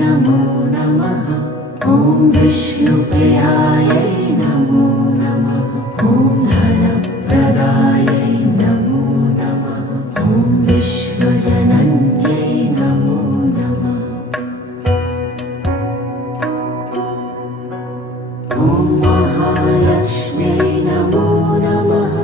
नमो नमः। ॐ विष्णुप्रियायै नमो नमः। ॐ धनप्रदायै नमो नमः। ॐ विश्वजनन्यै नमो नमः। ॐ महालक्ष्म्यै नमो नमः।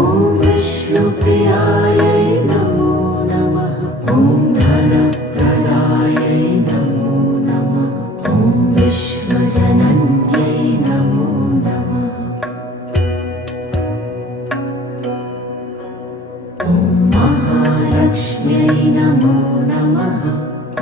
ॐ विष्णुप्रियायै नमो नमः। ॐ धनप्रदायै नमो नमः। ॐ विश्वजनन्यै नमो नमः। ॐ महालक्ष्म्यै नमो नमः।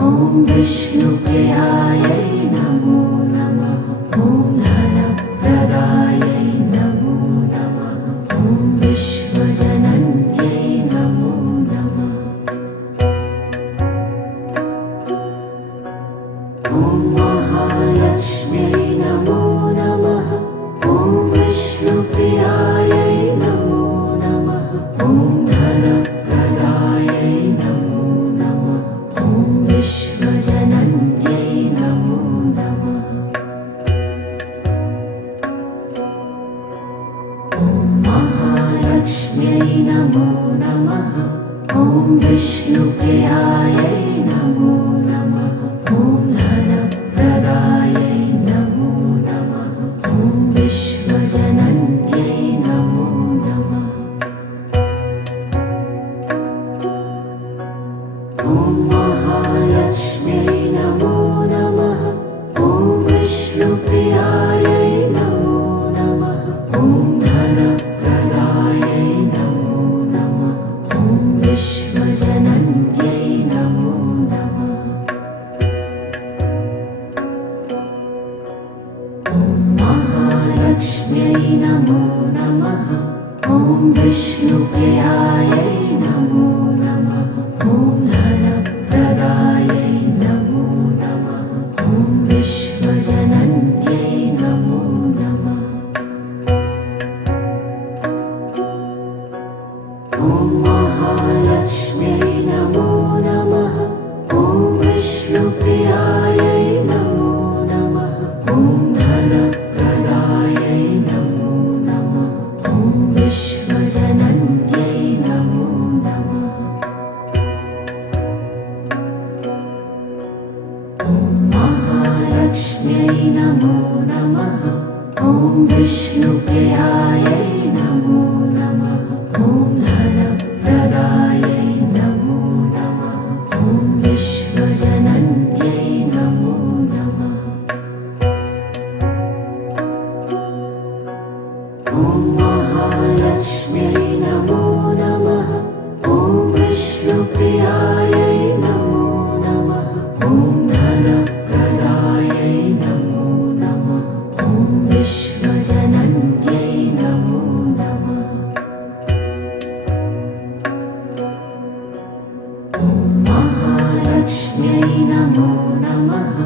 ॐ विष्णुप्रियायै नमो नमः। ॐ धनप्रदायै नमो नमः। ॐ विश्वजनन्यै नमो नमः। ॐ महालक्ष्म्यै नमो नमः। ॐ विष्णुप्रियायै नमो नमः। ॐ धनप्रदायै नमो नमः। ॐ विश्वजनन्यै नमो नमः। ॐ महालक्ष्म्यै नमो नमः। ॐ विष्णुप्रियायै नमो नमः। ॐ धनप्रदायै नमो नमः। ॐ विश्वजनन्यै नमो नमः। ॐ महालक्ष्म्यै नमो नमः। ॐ विष्णुप्रियायै नमो नमः। ॐ धनप्रदायै नमो नमः। ॐ विश्वजनन्यै नमो नमः। ॐ महालक्ष्म्यै नमो नमः। ॐ विष्णुप्रियायै नमो नमः। ॐ धनप्रदायै नमो नमः। ॐ विश्वजनन्यै नमो नमः। ॐ महालक्ष्म्यै नमो नमः। ॐ विष्णुप्रियायै नमो नमः। ॐ धनप्रदायै नमो नमः। ॐ विश्वजनन्यै नमो नमः। ॐ महालक्ष्म्यै नमो नमः। ॐ विष्णुप्रियायै नमो नमः। ॐ धनप्रदायै नमो नमः। ॐ विश्वजनन्यै नमो नमः। ॐ महालक्ष्म्यै नमो नमः। ॐ विष्णुप्रियायै नमो नमः। ॐ धनप्रदायै नमो नमः। ॐ विश्वजनन्यै नमो नमः। ॐ महालक्ष्म्यै नमो नमः।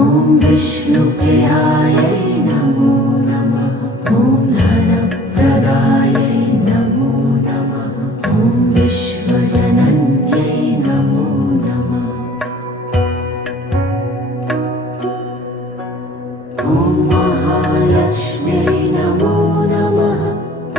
ॐ विष्णुप्रियायै नमो नमः। ॐ धनप्रदायै नमो नमः। ॐ विश्वजनन्यै नमो नमः। ॐ महालक्ष्म्यै नमो नमः।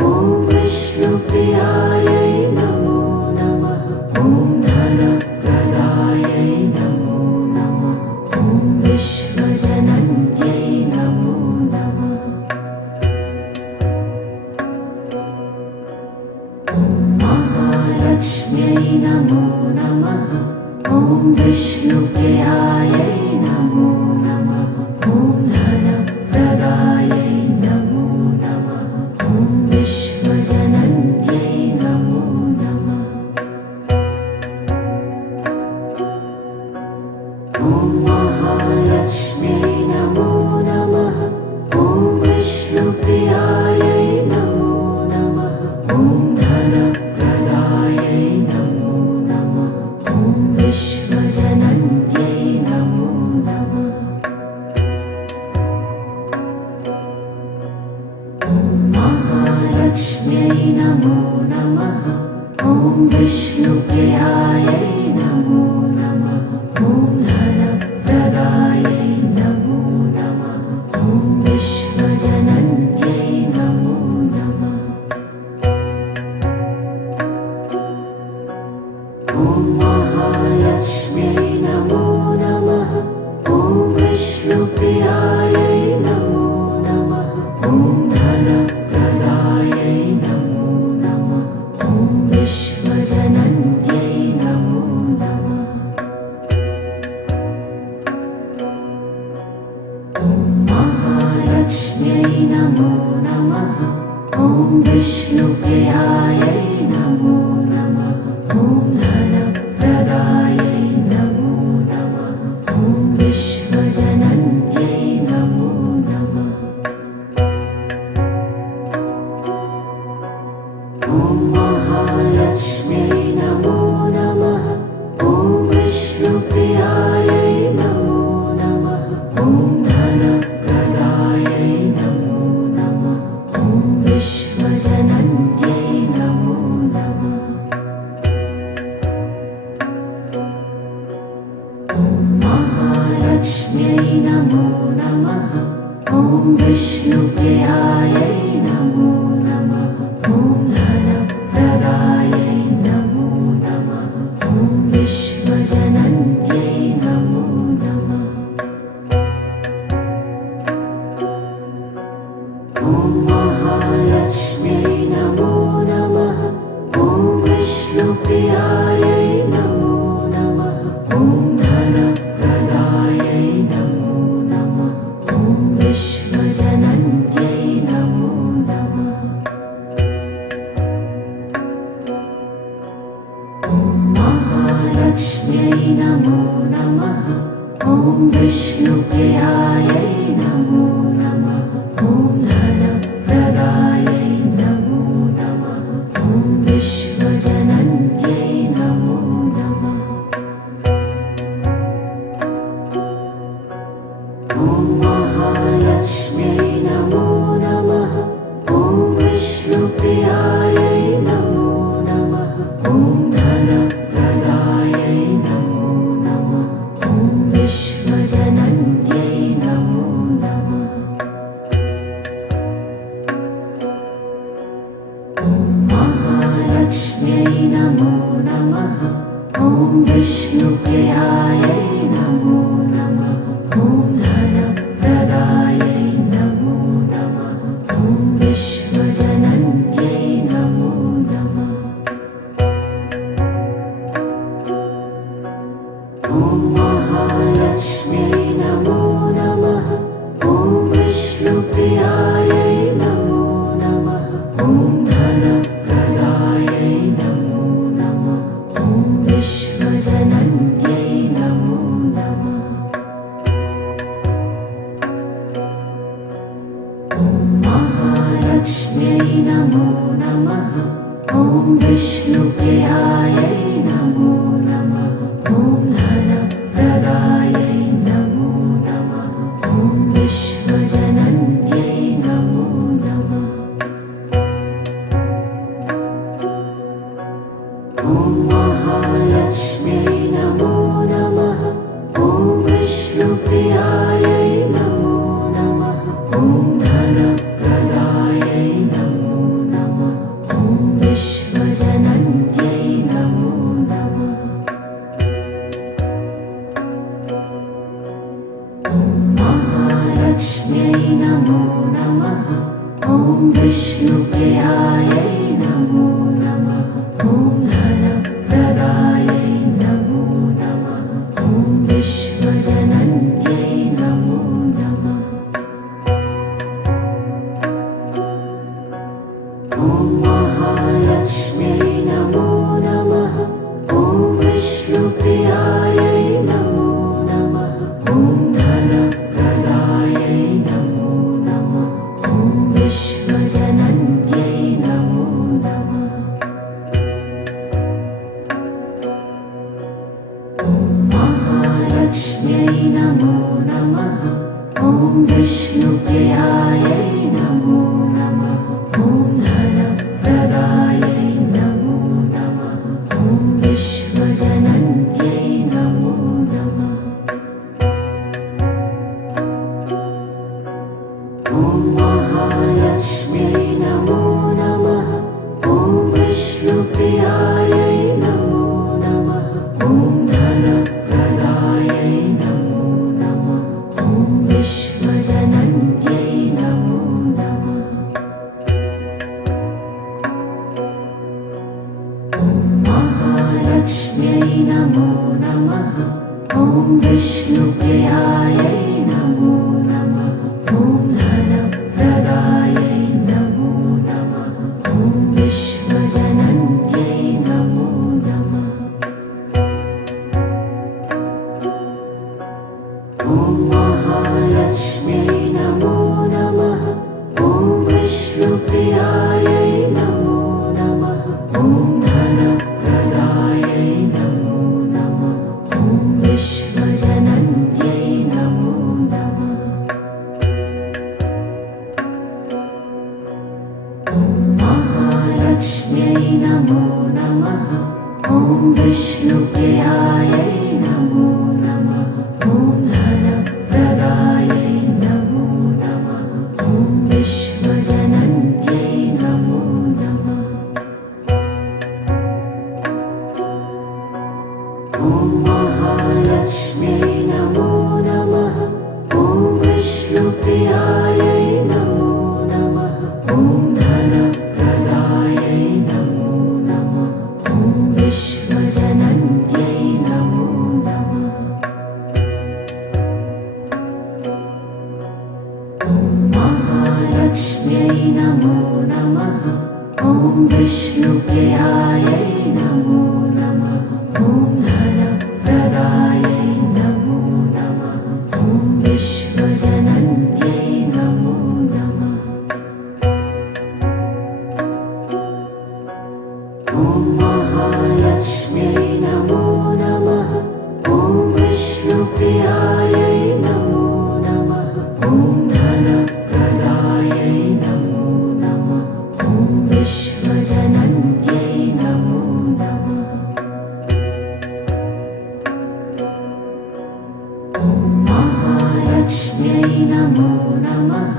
ॐ विष्णुप्रियायै नमो नमः। ॐ धनप्रदायै नमो नमः। ॐ विश्वजनन्यै नमो नमः। ॐ महालक्ष्म्यै नमो नमः। ॐ विष्णुप्रियायै नमो नमः। ॐ धनप्रदायै महालक्ष्म्यै नमो नमः। ॐ विष्णुप्रियायै नमो नमः। ॐ धनप्रदायै नमो नमः। ॐ विश्वजनन्यै नमो नमः। ॐ महालक्ष्म्यै नमो नमः। ॐ विष्णुप्रियायै नमो नमः। ॐ धनप्रदायै नमो नमः। ॐ विश्वजनन्यै नमो नमः। ॐ महालक्ष्म्यै नमो नमः। ॐ विष्णुप्रियायै नमो नमः। ॐ धनप्रदायै नमो नमः। ॐ विश्वजनन्यै नमो नमः। ॐ महालक्ष्म्यै नमो नमः। ॐ विष्णुप्रियायै नमो नमः। ॐ धनप्रदायै नमो नमः। ॐ विश्वजनन्यै नमो नमः। ॐ महालक्ष्म्यै नमो नमः। ॐ विष्णुप्रियायै नमो नमः। ॐ धनप्रदायै नमो नमः। ॐ विश्वजनन्यै नमो नमः। ॐ महालक्ष्म्यै नमो नमः। ॐ विष्णुप्रियायै नमो नमः। ॐ धनप्रदायै नमो नमः। ॐ विश्वजनन्यै नमो नमः। ॐ महालक्ष्म्यै नमो नमः। ॐ विष्णुप्रियायै नमो नमः। ॐ धनप्रदायै नमो नमः। ॐ विश्वजनन्यै नमो नमः। ॐ महालक्ष्म्यै नमो नमः। ॐ विष्णुप्रियायै नमो नमः। ॐ धनप्रदायै नमो नमः। ॐ विश्वजनन्यै नमो नमः। ॐ महालक्ष्म्यै नमो नमः। ॐ विष्णुप्रियायै नमो नमः। ॐ धनप्रदायै नमो नमः। ॐ विश्वजनन्यै नमो नमः। ॐ महालक्ष्म्यै नमो नमः। ॐ विष्णुप्रियायै नमो नमः। ॐ धनप्रदायै नमो नमः। ॐ विश्वजनन्यै नमो नमः। ॐ महालक्ष्म्यै नमो नमः। ॐ विष्णुप्रियायै नमो नमः। ॐ धनप्रदायै नमो नमः। ॐ विश्वजनन्यै नमो नमः। ॐ महालक्ष्म्यै नमो नमः। ॐ विष्णुप्रियायै नमो नमः। ॐ धनप्रदायै नमो नमः। ॐ विश्वजनन्यै नमो नमः। ॐ महालक्ष्म्यै नमो नमः। ॐ विष्णुप्रियायै नमो नमः। ॐ धनप्रदायै नमो नमः। ॐ विश्वजनन्यै नमो नमः। ॐ महालक्ष्म्यै नमो नमः। ॐ विष्णुप्रियायै नमो नमः। ॐ धनप्रदायै नमो नमः। ॐ विश्वजनन्यै नमो नमः। ॐ महालक्ष्म्यै नमो नमः। ॐ विष्णुप्रियायै नमो नमः। ॐ धनप्रदायै विष्णुप्रियायै नमो नमः। ॐ धनप्रदायै नमो नमः। ॐ विश्वजनन्यै नमो नमः। ॐ महालक्ष्म्यै नमो नमः। ॐ विष्णुप्रियायै नमो नमः। ॐ धनप्रदायै नमो नमः। ॐ विश्वजनन्यै नमो नमः। ॐ महालक्ष्म्यै नमो नमः। ॐ विष्णुप्रियायै नमो नमः। ॐ धनप्रदायै नमो नमः। ॐ विश्वजनन्यै नमो नमः। ॐ महालक्ष्म्यै नमो नमः। ॐ विष्णुप्रियायै नमो नमः। ॐ धनप्रदायै नमो नमः। ॐ विश्वजनन्यै नमो नमः। ॐ महालक्ष्म्यै नमो नमः।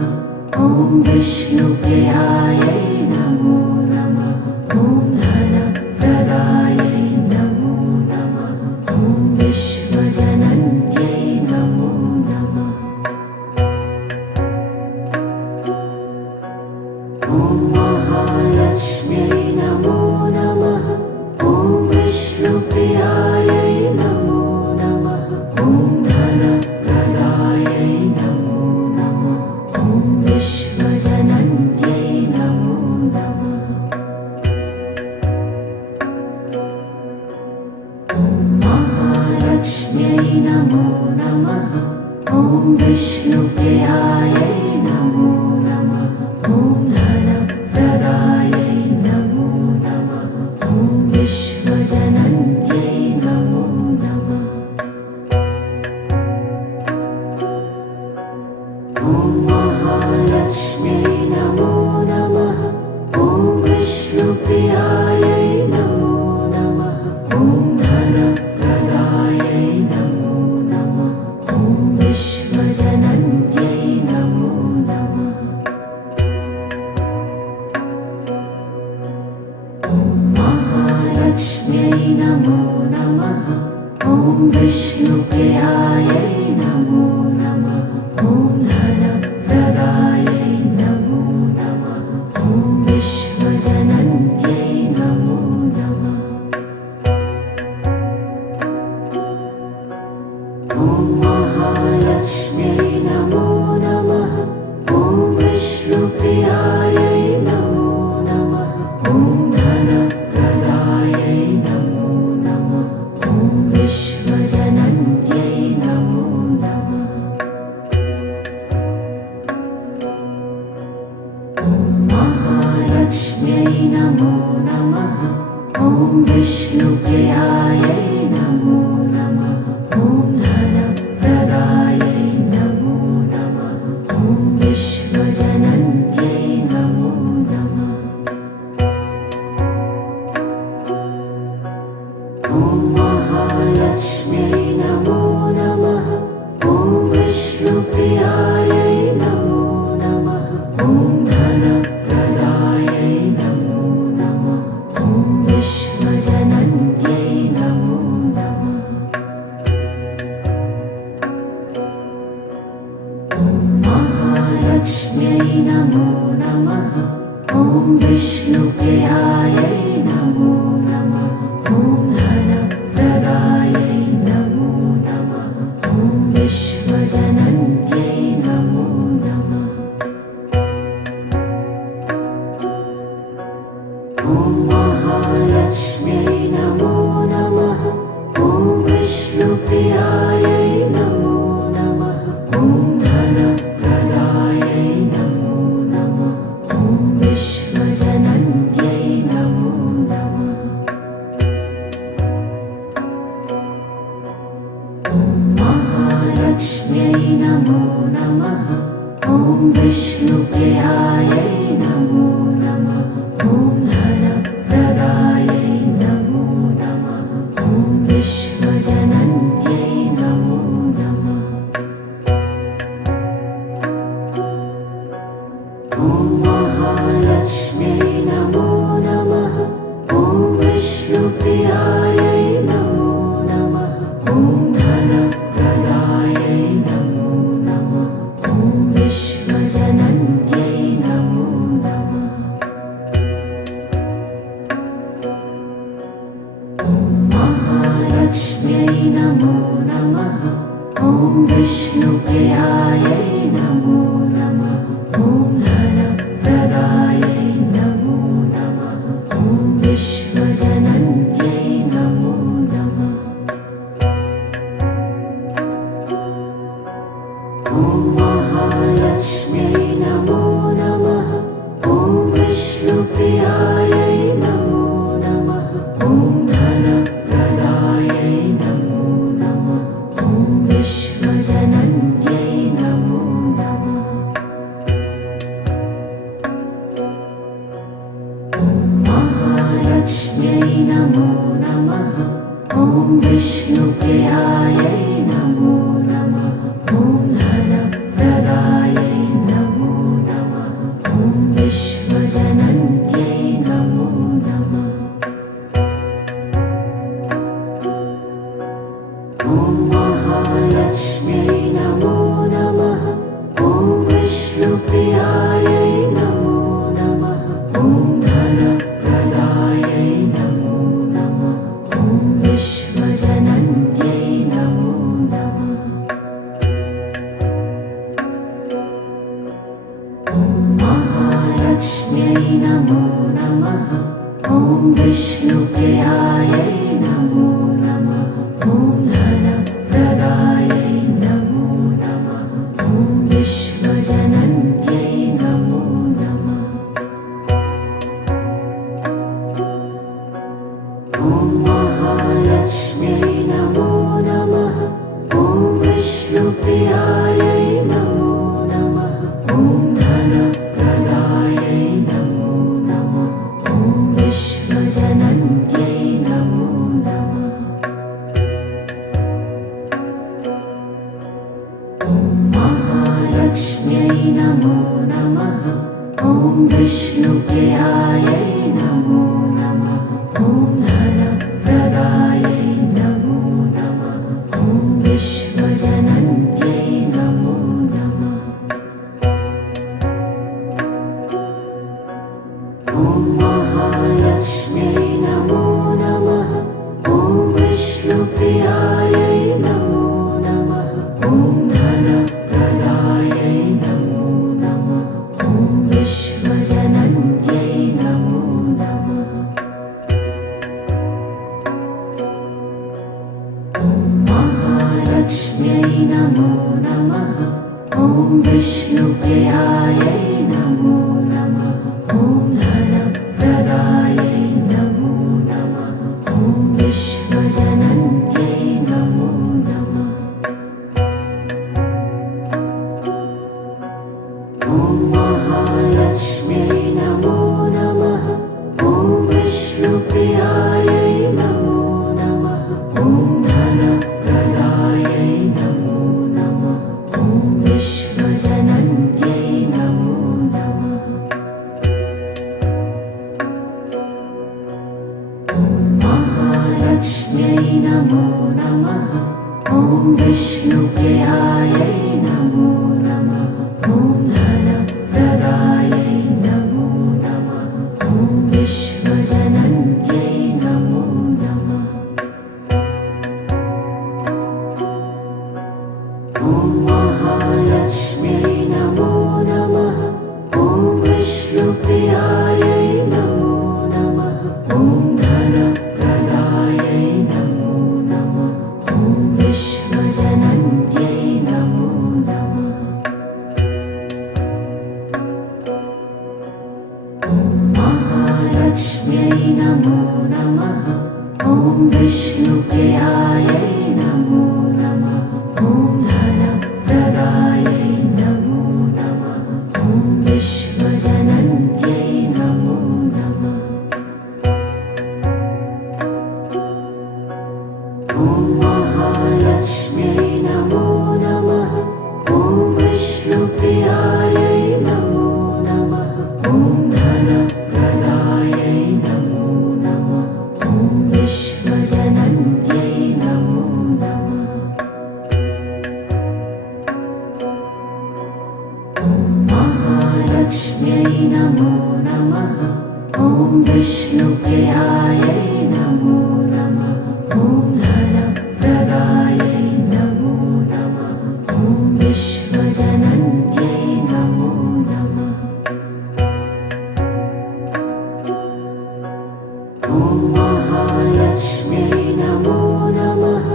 ॐ विष्णुप्रियायै नमो नमः। ॐ धनप्रदायै नमो नमः। ॐ विश्वजनन्यै नमो नमः। ॐ महालक्ष्म्यै नमो नमः। ॐ विष्णुप्रियायै नमो नमः। ॐ धनप्रदायै नमो नमः। ॐ विश्वजनन्यै नमो नमः। ॐ महालक्ष्म्यै नमो नमः। ॐ विष्णुप्रियायै नमो नमः। ॐ धनप्रदायै नमो नमः। ॐ विश्वजनन्यै नमो नमः। ॐ महालक्ष्म्यै नमो नमः। ॐ विष्णुप्रियायै नमो नमः। ॐ धनप्रदायै नमो नमः। ॐ विश्वजनन्यै नमो नमः। ॐ महालक्ष्म्यै नमो नमः। ॐ विष्णुप्रियायै नमो नमः। ॐ धनप्रदायै नमो नमः। ॐ विश्वजनन्यै नमो नमः। ॐ महालक्ष्म्यै नमो नमः। ॐ विष्णुप्रियायै नमो नमः। ॐ धनप्रदायै नमो नमः। ॐ विश्वजनन्यै नमो नमः। ॐ महालक्ष्म्यै नमो नमः। ॐ विष्णुप्रियायै नमो नमः। ॐ धनप्रदायै नमो नमः। ॐ विश्वजनन्यै नमो नमः। ॐ महालक्ष्म्यै नमो नमः। ॐ विष्णुप्रियायै नमो नमः। ॐ धनप्रदायै नमो नमः। ॐ विश्वजनन्यै नमो नमः। ॐ महालक्ष्म्यै नमो नमः। ॐ विष्णुप्रियायै नमो नमः। ॐ धनप्रदायै नमो नमः। ॐ विश्वजनन्यै नमो नमः। ॐ महालक्ष्म्यै नमो नमः। ॐ विष्णुप्रियायै नमो नमः। ॐ धनप्रदायै नमो नमः। ॐ विश्वजनन्यै नमो नमः। ॐ महालक्ष्म्यै नमो नमः। ॐ विष्णुप्रियायै नमो नमः। ॐ धनप्रदायै नमो नमः। विष्णुप्रियायै नमो नमः। ॐ धनप्रदायै नमो नमः। ॐ विश्वजनन्यै नमो नमः। ॐ महालक्ष्म्यै नमो नमः। ॐ विष्णुप्रियायै नमो नमः। ॐ धनप्रदायै नमो नमः। ॐ विश्वजनन्यै नमो नमः। ॐ महालक्ष्म्यै नमो नमः। ॐ विष्णुप्रियायै नमो नमः। ॐ धनप्रदायै नमो नमः। ॐ विश्वजनन्यै नमो नमः। ॐ महालक्ष्म्यै नमो नमः। ॐ विष्णुप्रियायै नमो नमः। ॐ धनप्रदायै नमो नमः। ॐ विश्वजनन्यै नमो नमः। ॐ महालक्ष्म्यै नमो नमः। ॐ विष्णुप्रियायै नमो नमः। ॐ धनप्रदायै नमो नमः। ॐ विश्वजनन्यै नमो नमः। ॐ महालक्ष्म्यै नमो नमः। ॐ विष्णुप्रियायै नमो नमः। ॐ धनप्रदायै नमो नमः। ॐ विश्वजनन्यै नमो नमः। ॐ महालक्ष्म्यै नमो नमः। ॐ विष्णुप्रियायै नमो नमः। ॐ धनप्रदायै नमो नमः। ॐ विश्वजनन्यै नमो नमः। ॐ महालक्ष्म्यै नमो नमः। ॐ विष्णुप्रियायै नमो नमः। ॐ धनप्रदायै नमो नमः। ॐ विश्वजनन्यै नमो नमः। ॐ महालक्ष्म्यै नमो नमः। ॐ विष्णुप्रियायै नमो नमः। ॐ धनप्रदायै नमो नमः। ॐ विश्वजनन्यै नमो नमः। ॐ महालक्ष्म्यै नमो नमः। ॐ विष्णुप्रियायै नमो नमः। ॐ धनप्रदायै नमो नमः। ॐ विश्वजनन्यै नमो नमः। ॐ महालक्ष्म्यै नमो नमः। ॐ विष्णुप्रियायै नमो नमः। ॐ धनप्रदायै नमो नमः। ॐ विश्वजनन्यै नमो नमः। ॐ महालक्ष्म्यै नमो नमः। ॐ विष्णुप्रियायै नमो नमः। ॐ धनप्रदायै नमो नमः। ॐ विश्वजनन्यै नमो नमः। ॐ महालक्ष्म्यै नमो नमः।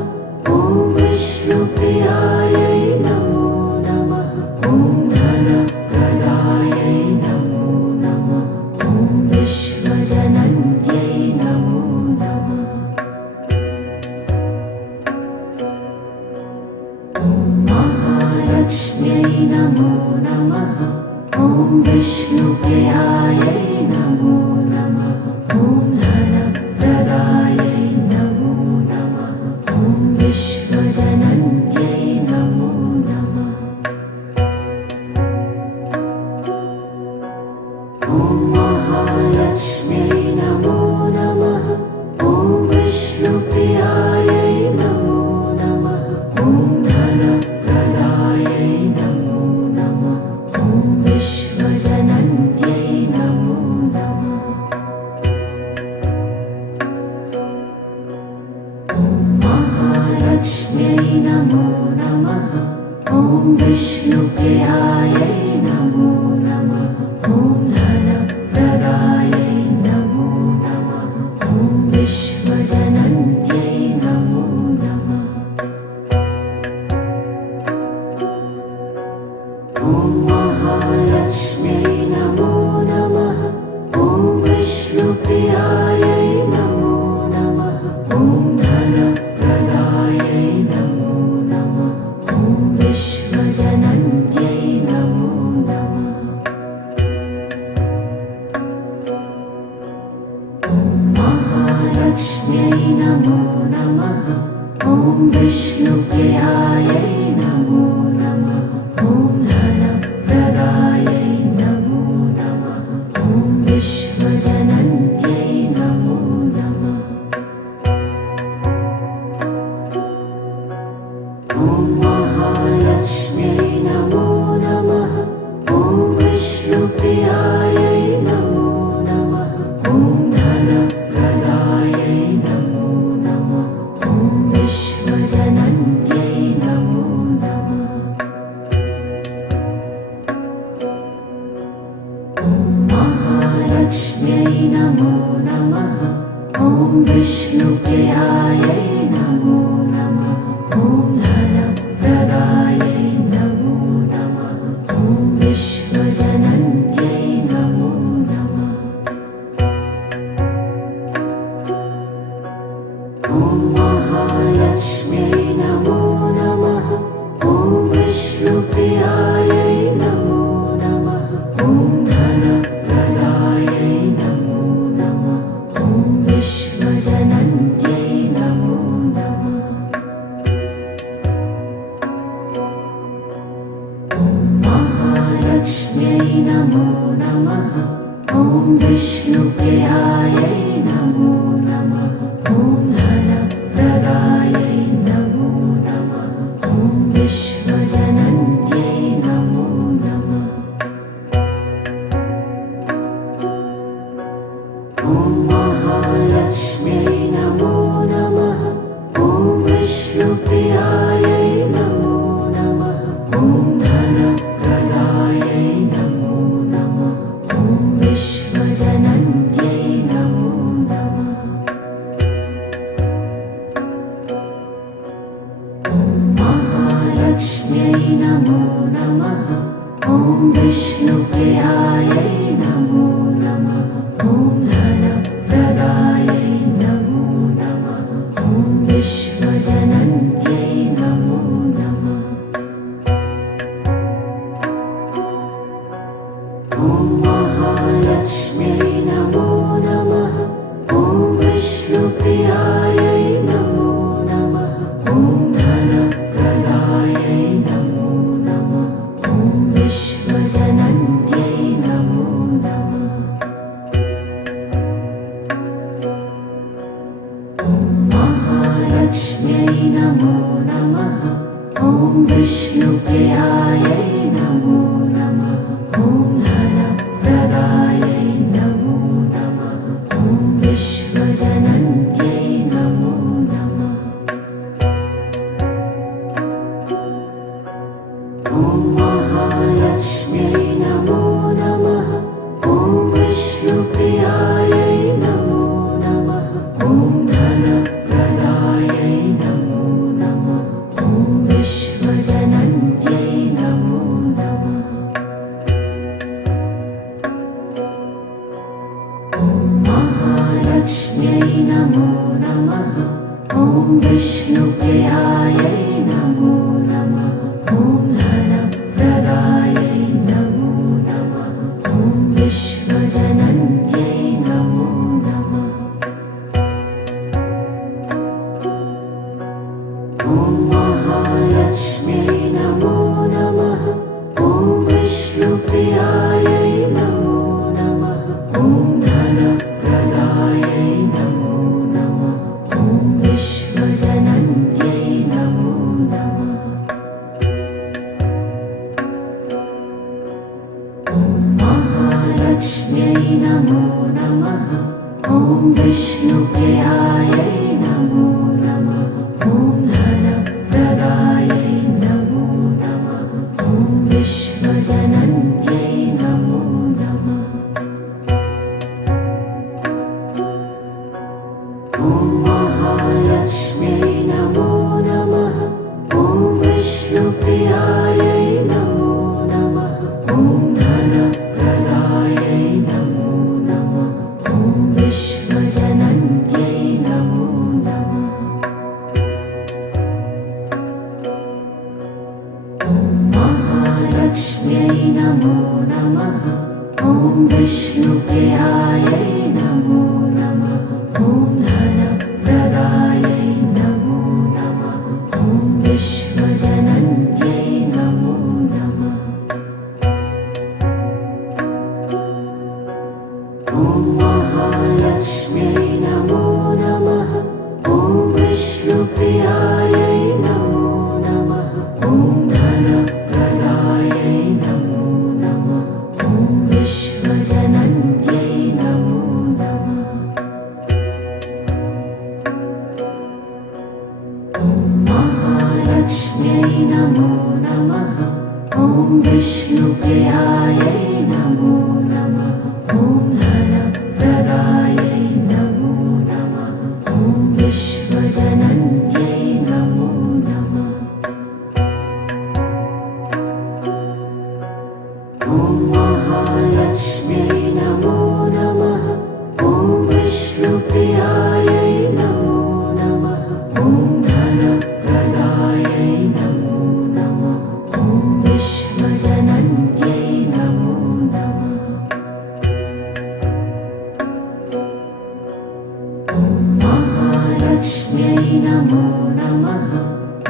ॐ विष्णुप्रियायै नमो नमः। ॐ धनप्रदायै नमो नमः। ॐ विश्वजनन्यै नमो नमः। ॐ महालक्ष्म्यै नमो नमः। ॐ विष्णुप्रियायै नमो नमः। ॐ धनप्रदायै नमो नमः। ॐ विश्वजनन्यै नमो नमः। ॐ महालक्ष्म्यै नमो नमः। ॐ विष्णुप्रियायै नमो नमः। ॐ धनप्रदायै नमो नमः। ॐ नमो नमः ॐ विष्णुप्रियायै नमो नमः ॐ धनप्रदायै नमो नमः ॐ विश्वजनन्यै नमो नमः ॐ महालक्ष्म्यै नमो नमः ॐ विष्णुप्रियायै नमो नमः ॐ धनप्रदायै नमो नमः ॐ विश्वजनन्यै नमो नमः ॐ महालक्ष्म्यै नमो नमः ॐ विष्णुप्रियायै नमो नमः ॐ धनप्रदायै नमो नमः ॐ विश्वजनन्यै नमो नमः ॐ महालक्ष्म्यै नमो नमः ॐ विष्णुप्रियायै नमो नमः ॐ धनप्रदायै नमो नमः ॐ विश्वजनन्यै नमो नमः ॐ महालक्ष्म्यै नमो नमः ॐ विष्णुप्रियायै नमो नमः ॐ धनप्रदायै नमो नमः ॐ विश्वजनन्यै नमो नमः ॐ महालक्ष्म्यै नमो नमः ॐ विष्णुप्रियायै नमो नमः ॐ धनप्रदायै नमो नमः ॐ विश्वजनन्यै नमो नमः ॐ महालक्ष्म्यै नमो नमः ॐ विष्णुप्रियायै नमो नमः ॐ धनप्रदायै नमो नमः ॐ विश्वजनन्यै नमो नमः ॐ महालक्ष्म्यै नमो नमः ॐ विष्णुप्रियायै नमो नमः ॐ धनप्रदायै नमो नमः ॐ विश्वजनन्यै नमो नमः ॐ महालक्ष्म्यै नमो नमः ॐ विष्णुप्रियायै नमो नमः ॐ धनप्रदायै नमो नमः ॐ विश्वजनन्यै नमो नमः ॐ महालक्ष्म्यै नमो नमः ॐ विष्णुप्रियायै नमो नमः ॐ धनप्रदायै नमो नमः ॐ विश्वजनन्यै नमो नमः ॐ महालक्ष्म्यै नमो नमः ॐ विष्णुप्रियायै नमो नमः ॐ धनप्रदायै नमो नमः ॐ विश्वजनन्यै नमो नमः ॐ महालक्ष्म्यै नमो नमः ॐ विष्णुप्रियायै नमो नमः ॐ धनप्रदायै नमो नमः ॐ विश्वजनन्यै नमो नमः ॐ महालक्ष्म्यै नमो नमः ॐ विष्णुप्रियायै नमो नमः ॐ धनप्रदायै नमो नमः ॐ विश्वजनन्यै नमो नमः ॐ महालक्ष्म्यै नमो नमः ॐ विष्णुप्रियायै नमो नमः ॐ धनप्रदायै नमो नमः ॐ विश्वजनन्यै नमो महालक्ष्म्यै नमो नमः। ॐ विष्णुप्रियायै नमो नमः। ॐ धनप्रदायै नमो नमः। ॐ विश्वजनन्यै नमो नमः। ॐ महालक्ष्म्यै नमो नमः।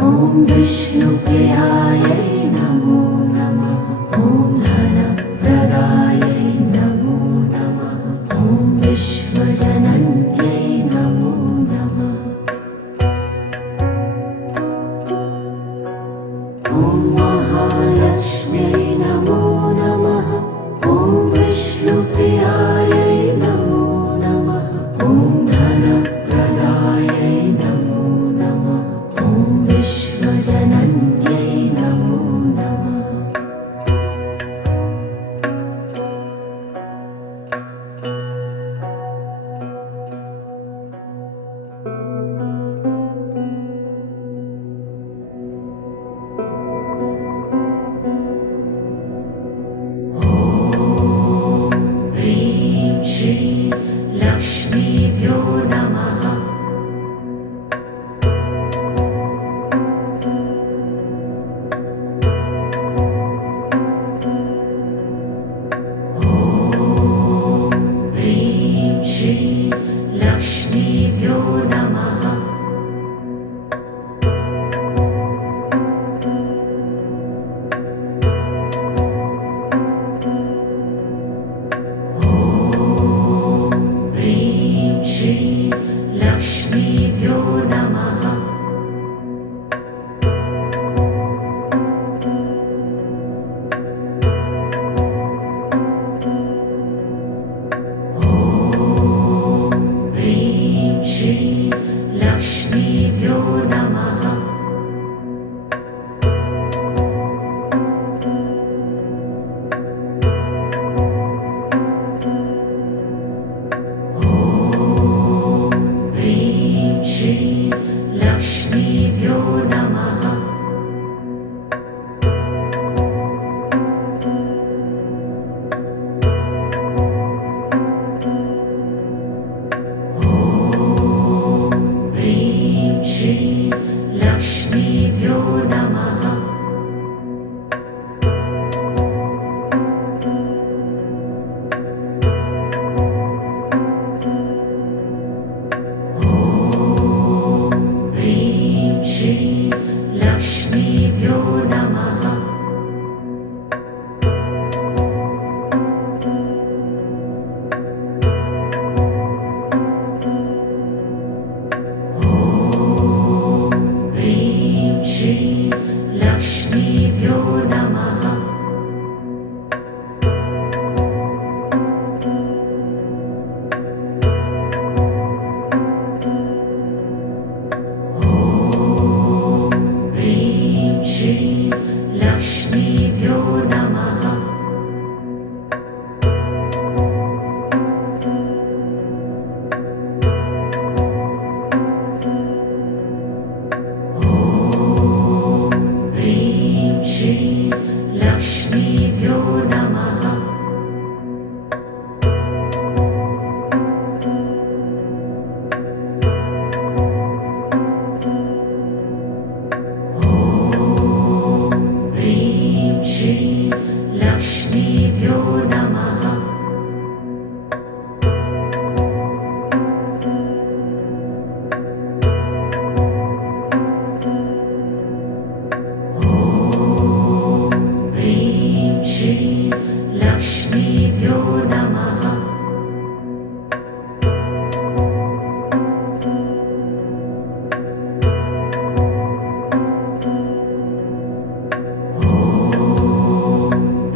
ॐ विष्णुप्रियायै नमो नमः। ॐ धनप्रदायै नमो नमः। ॐ विश्वजनन्यै नमो नमः। ॐ महालक्ष्म्यै नमो नमः। ॐ विष्णुप्रियायै नमो नमः। ॐ धनप्रदायै नमो नमः। ॐ विश्वजनन्यै नमो नमः। ह्रीं श्रीं लक्ष्मीभ्यो नमः। ह्रीं श्रीं लक्ष्मीभ्यो नमः। ह्रीं श्रीं लक्ष्मीभ्यो नमः। ह्रीं श्रीं लक्ष्मीभ्यो नमः। ह्रीं श्रीं लक्ष्मीभ्यो नमः। ह्रीं श्रीं लक्ष्मीभ्यो नमः। ह्रीं श्रीं लक्ष्मीभ्यो नमः। ह्रीं श्रीं लक्ष्मीभ्यो नमः। ह्रीं श्रीं लक्ष्मीभ्यो नमः। ह्रीं श्रीं लक्ष्मीभ्यो नमः। ह्रीं श्रीं लक्ष्मीभ्यो नमः।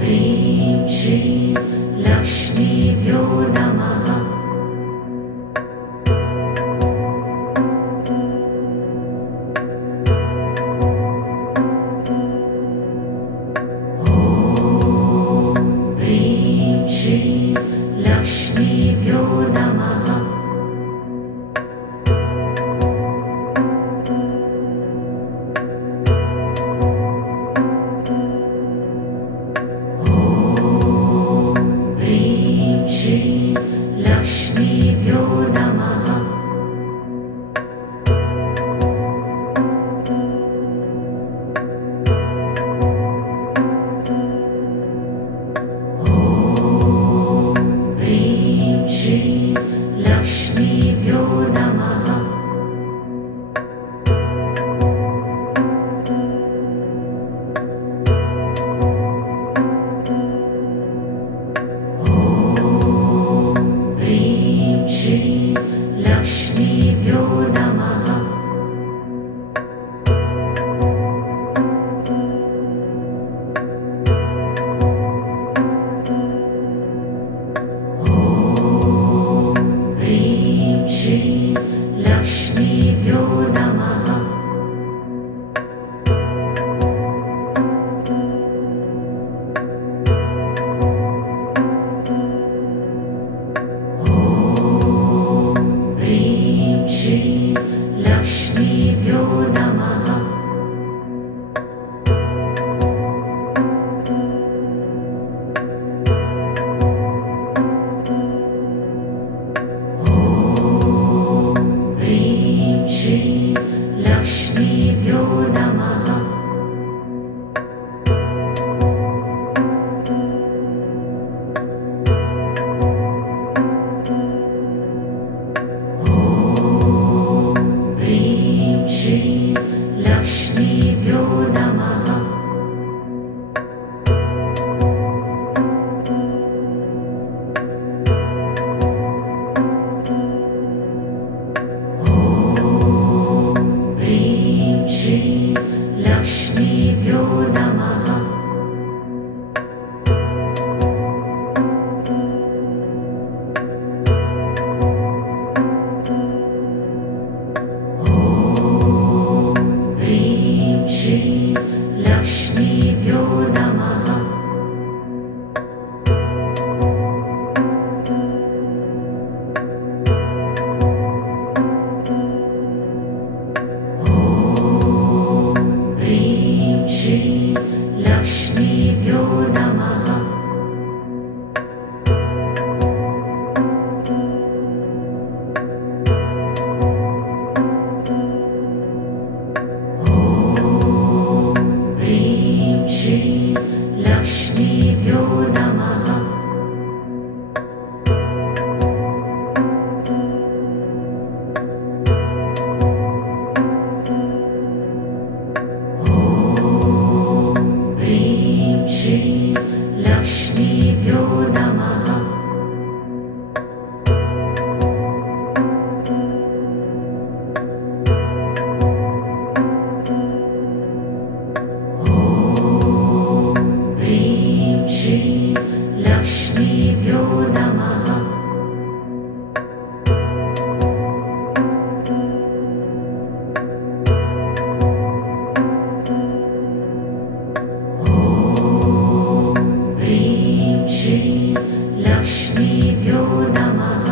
ह्रीं श्रीं लक्ष्मीभ्यो नमः। ह्रीं श्रीं लक्ष्मीभ्यो नमः। ह्रीं श्रीं लक्ष्मीभ्यो नमः। ह्रीं नमः ह्रीं श्रीं लक्ष्मीभ्यो नमः ह्रीं श्रीं लक्ष्मीभ्यो नमः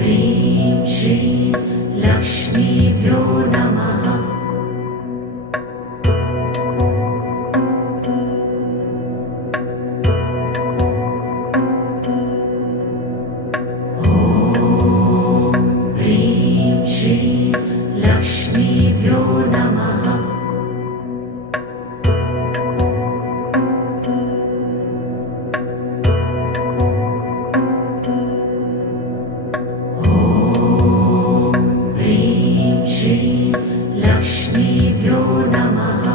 ह्रीं श्रीं लक्ष्मीभ्यो नमः ह्रीं श्रीं लक्ष्मीभ्यो नमः ह्रीं श्रीं लक्ष्मीभ्यो नमः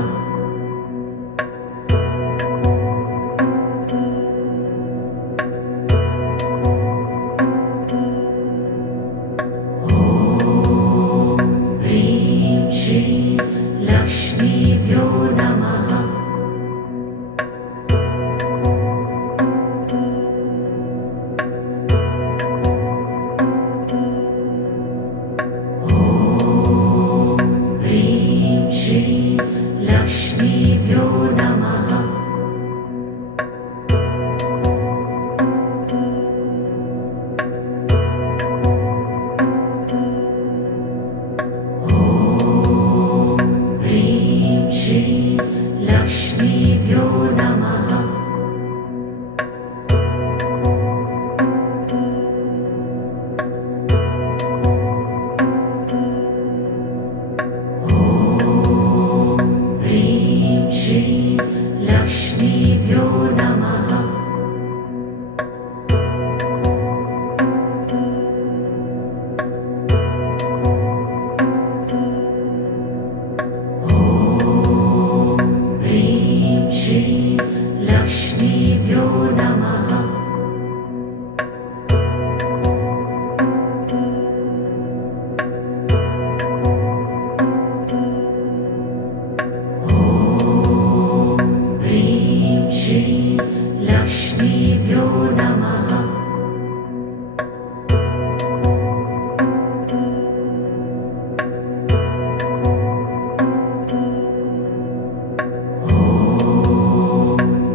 ह्रीं श्रीं लक्ष्मीभ्यो नमः ह्रीं श्रीं लक्ष्मीभ्यो नमः ह्रीं श्रीं लक्ष्मीभ्यो नमः ह्रीं श्रीं लक्ष्मीभ्यो नमः ह्रीं श्रीं लक्ष्मीभ्यो नमः ह्रीं श्रीं लक्ष्मीभ्यो नमः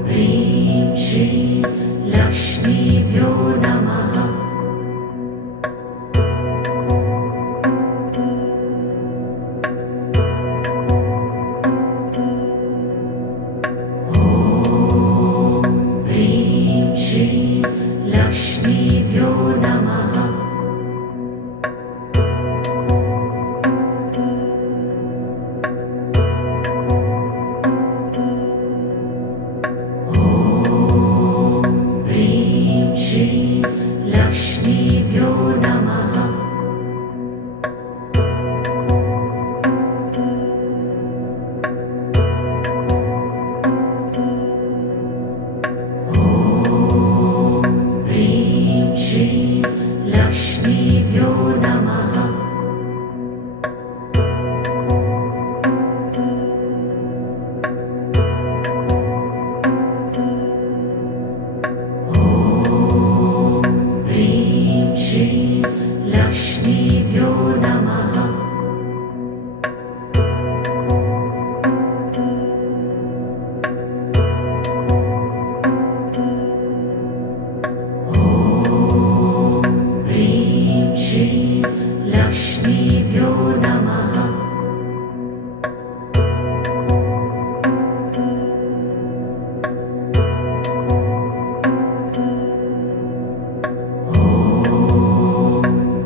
ह्रीं श्रीं लक्ष्मीभ्यो नमः ह्रीं श्रीं लक्ष्मीभ्यो नमः ह्रीं श्रीं लक्ष्मीभ्यो नमः ह्रीं श्रीं लक्ष्मीभ्यो नमः ह्रीं श्रीं लक्ष्मीभ्यो नमः ह्रीं श्रीं लक्ष्मीभ्यो नमः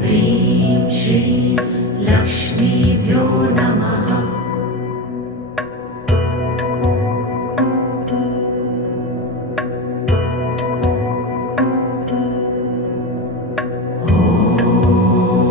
ह्रीं श्रीं लक्ष्मीभ्यो नमः ॐ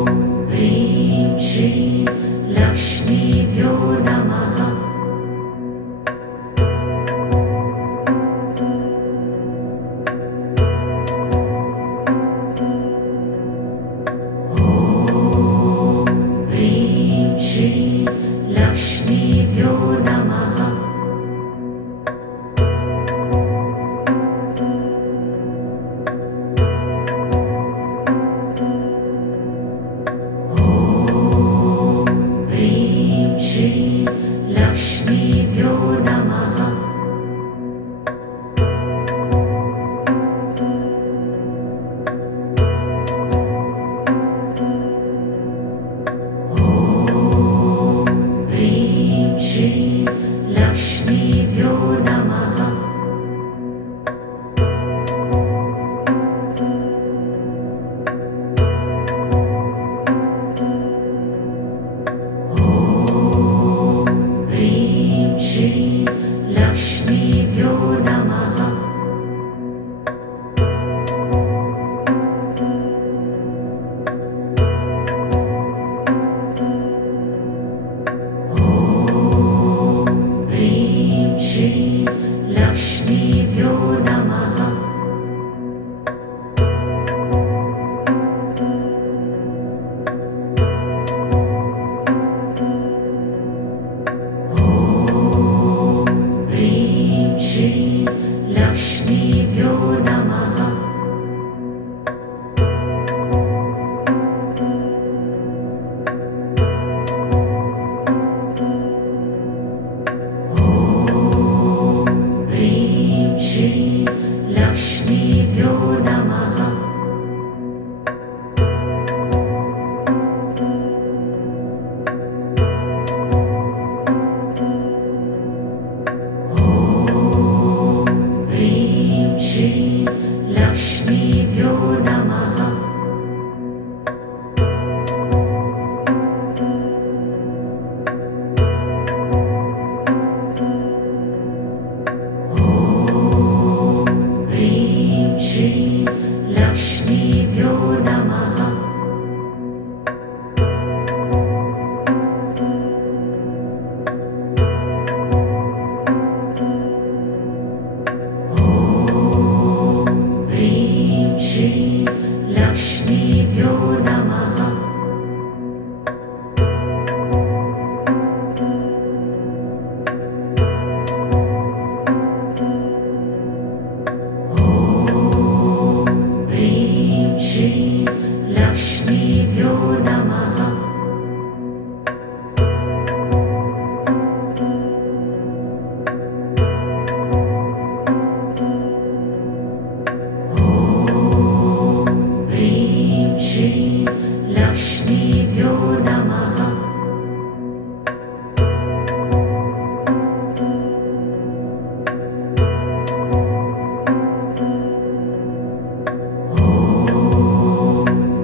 नमः ह्रीं श्रीं लक्ष्मीभ्यो नमः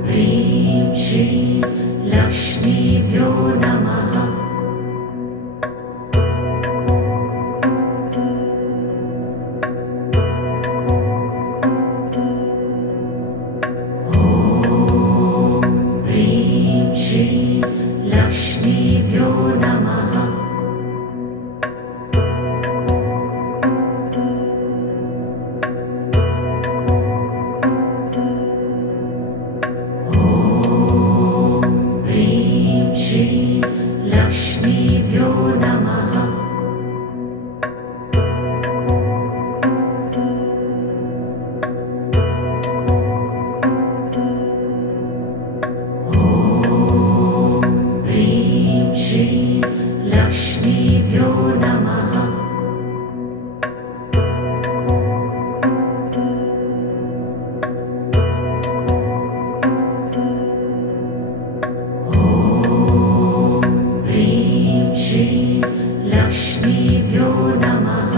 ह्रीं श्रीं लक्ष्मीभ्यो नमः ह्रीं श्रीं लक्ष्मीभ्यो नमः ह्रीं श्रीं लक्ष्मीभ्यो नमः ह्रीं श्रीं लक्ष्मीभ्यो नमः ह्रीं श्रीं लक्ष्मीभ्यो नमः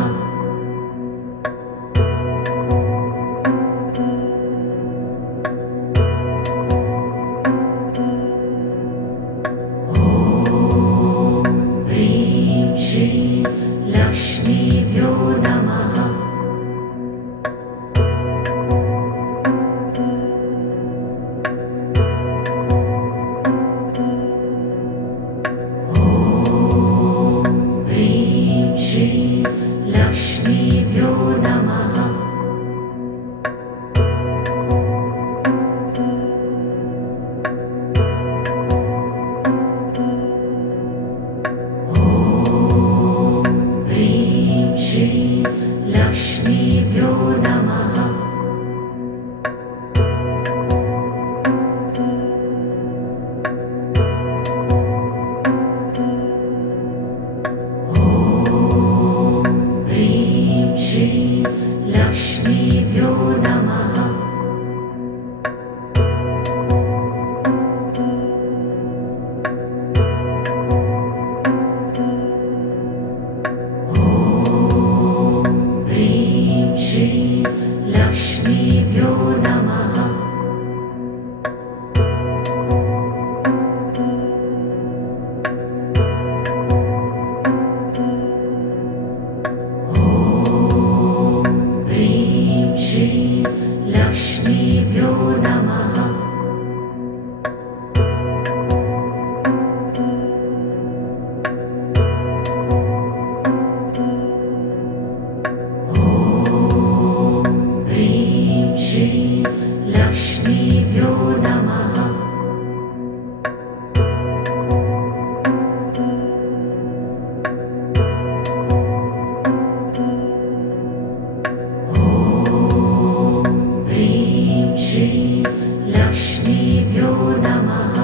ह्रीं श्रीं लक्ष्मीभ्यो नमः ह्रीं श्रीं लक्ष्मीभ्यो नमः ह्रीं श्रीं लक्ष्मीभ्यो नमः ह्रीं श्रीं लक्ष्मीभ्यो नमः ह्रीं श्रीं लक्ष्मीभ्यो नमः ह्रीं श्रीं लक्ष्मीभ्यो नमः ह्रीं श्रीं लक्ष्मीभ्यो नमः ह्रीं श्रीं लक्ष्मीभ्यो नमः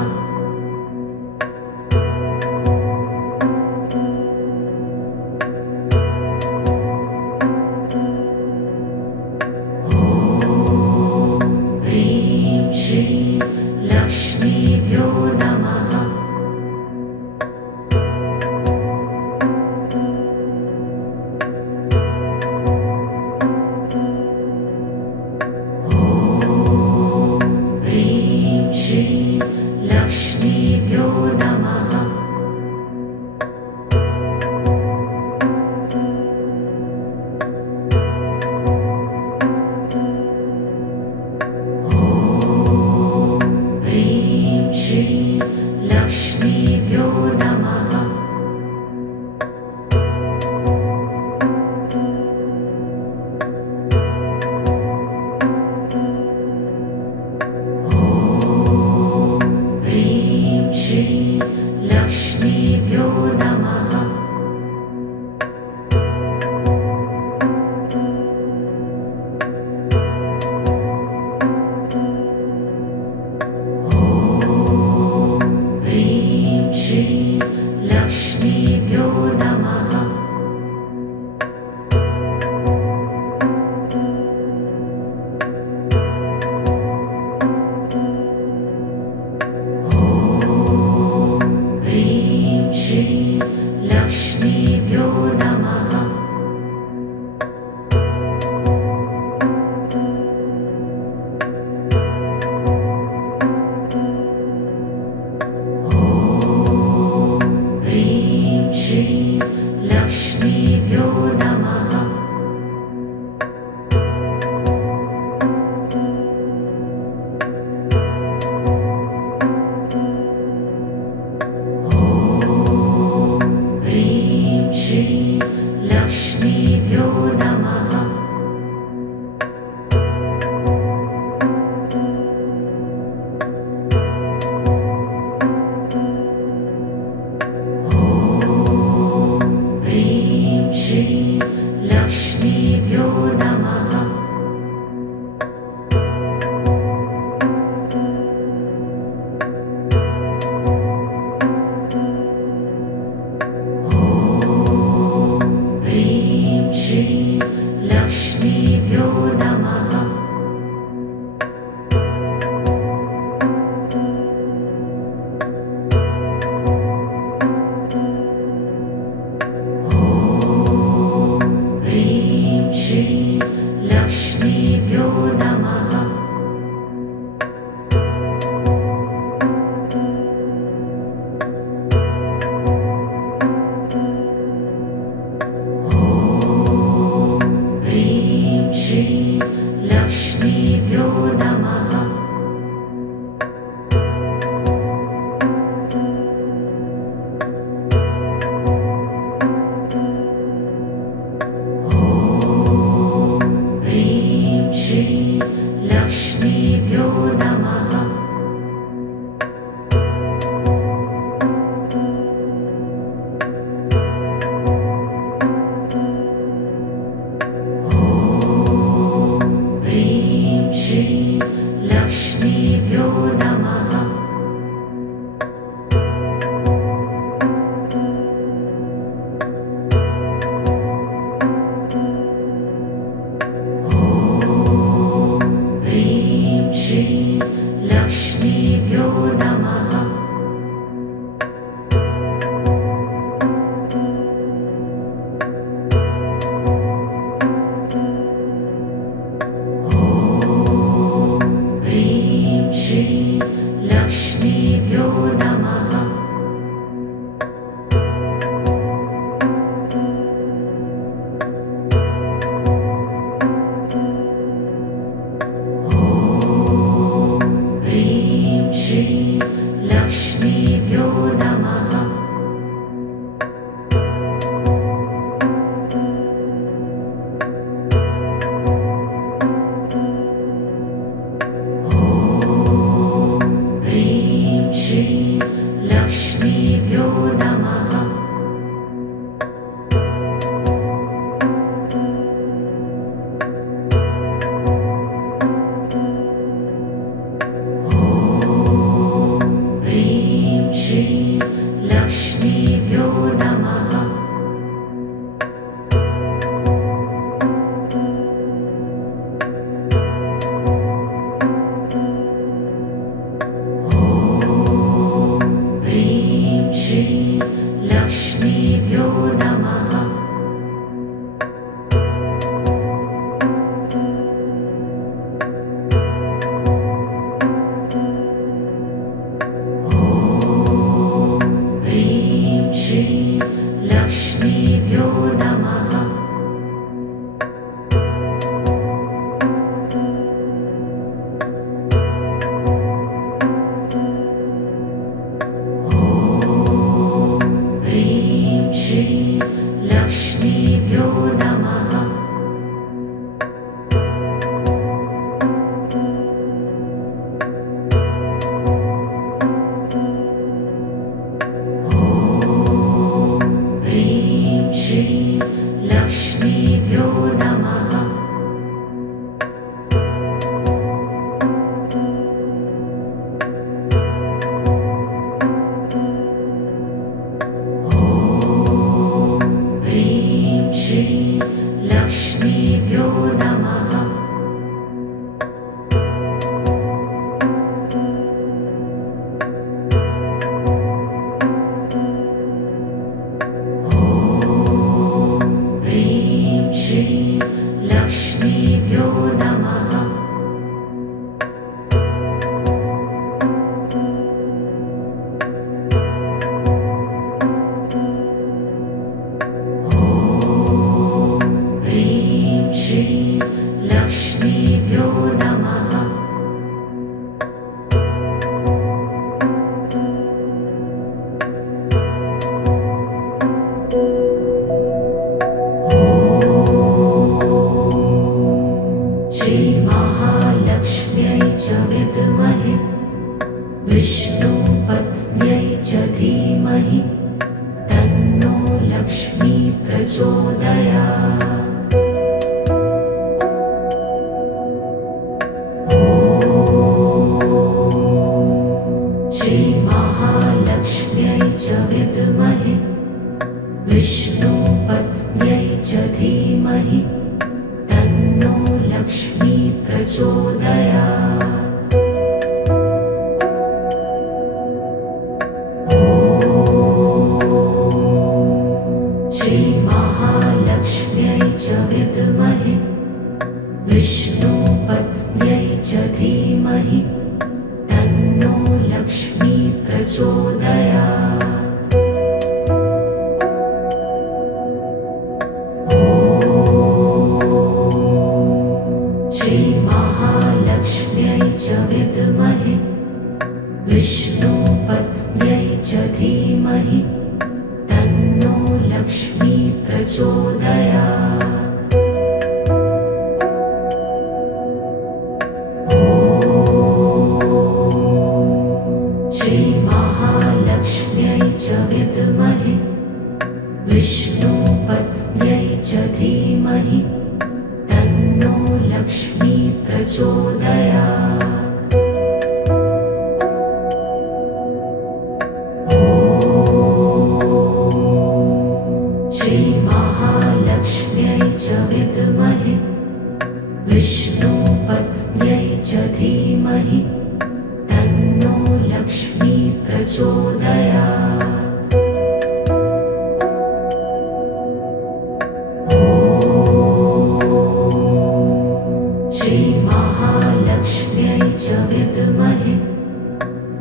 ह्रीं श्रीं लक्ष्मीभ्यो नमः ह्रीं श्रीं लक्ष्मीभ्यो नमः ह्रीं श्रीं लक्ष्मीभ्यो नमः ह्रीं श्रीं लक्ष्मीभ्यो नमः ह्रीं नमः ह्रीं श्रीं लक्ष्मीभ्यो नमः ह्रीं श्रीं लक्ष्मीभ्यो नमः ह्रीं श्रीं लक्ष्मीभ्यो नमः ह्रीं श्रीं लक्ष्मीभ्यो नमः ह्रीं श्रीं लक्ष्मीभ्यो नमः ह्रीं श्रीं लक्ष्मीभ्यो नमः ह्रीं श्रीं लक्ष्मीभ्यो नमः ह्रीं श्रीं लक्ष्मीभ्यो नमः ह्रीं श्रीं लक्ष्मीभ्यो नमः ह्रीं श्रीं लक्ष्मीभ्यो नमः श्रीमहालक्ष्म्यै च विद्महे विष्णुपत्न्यै च धीमहि तन्नो लक्ष्मी प्रचोदयात् श्रीमहालक्ष्म्यै च विद्महे विष्णुपत्न्यै च धीमहि तन्नो लक्ष्मी प्रचोदयात् श्रीमहालक्ष्म्यै च विद्महे विष्णुपत्न्यै च धीमहि तन्नो लक्ष्मी प्रचोदयात् श्रीमहालक्ष्म्यै च विद्महे विष्णुपत्न्यै च धीमहि तन्नो लक्ष्मी प्रचोदयात् श्रीमहालक्ष्म्यै च विद्महे विष्णुपत्न्यै च धीमहि तन्नो लक्ष्मी प्रचोदयात् श्रीमहालक्ष्म्यै च विद्महे विष्णुपत्न्यै च धीमहि तन्नो लक्ष्मी प्रचोदयात् श्रीमहालक्ष्म्यै च विद्महे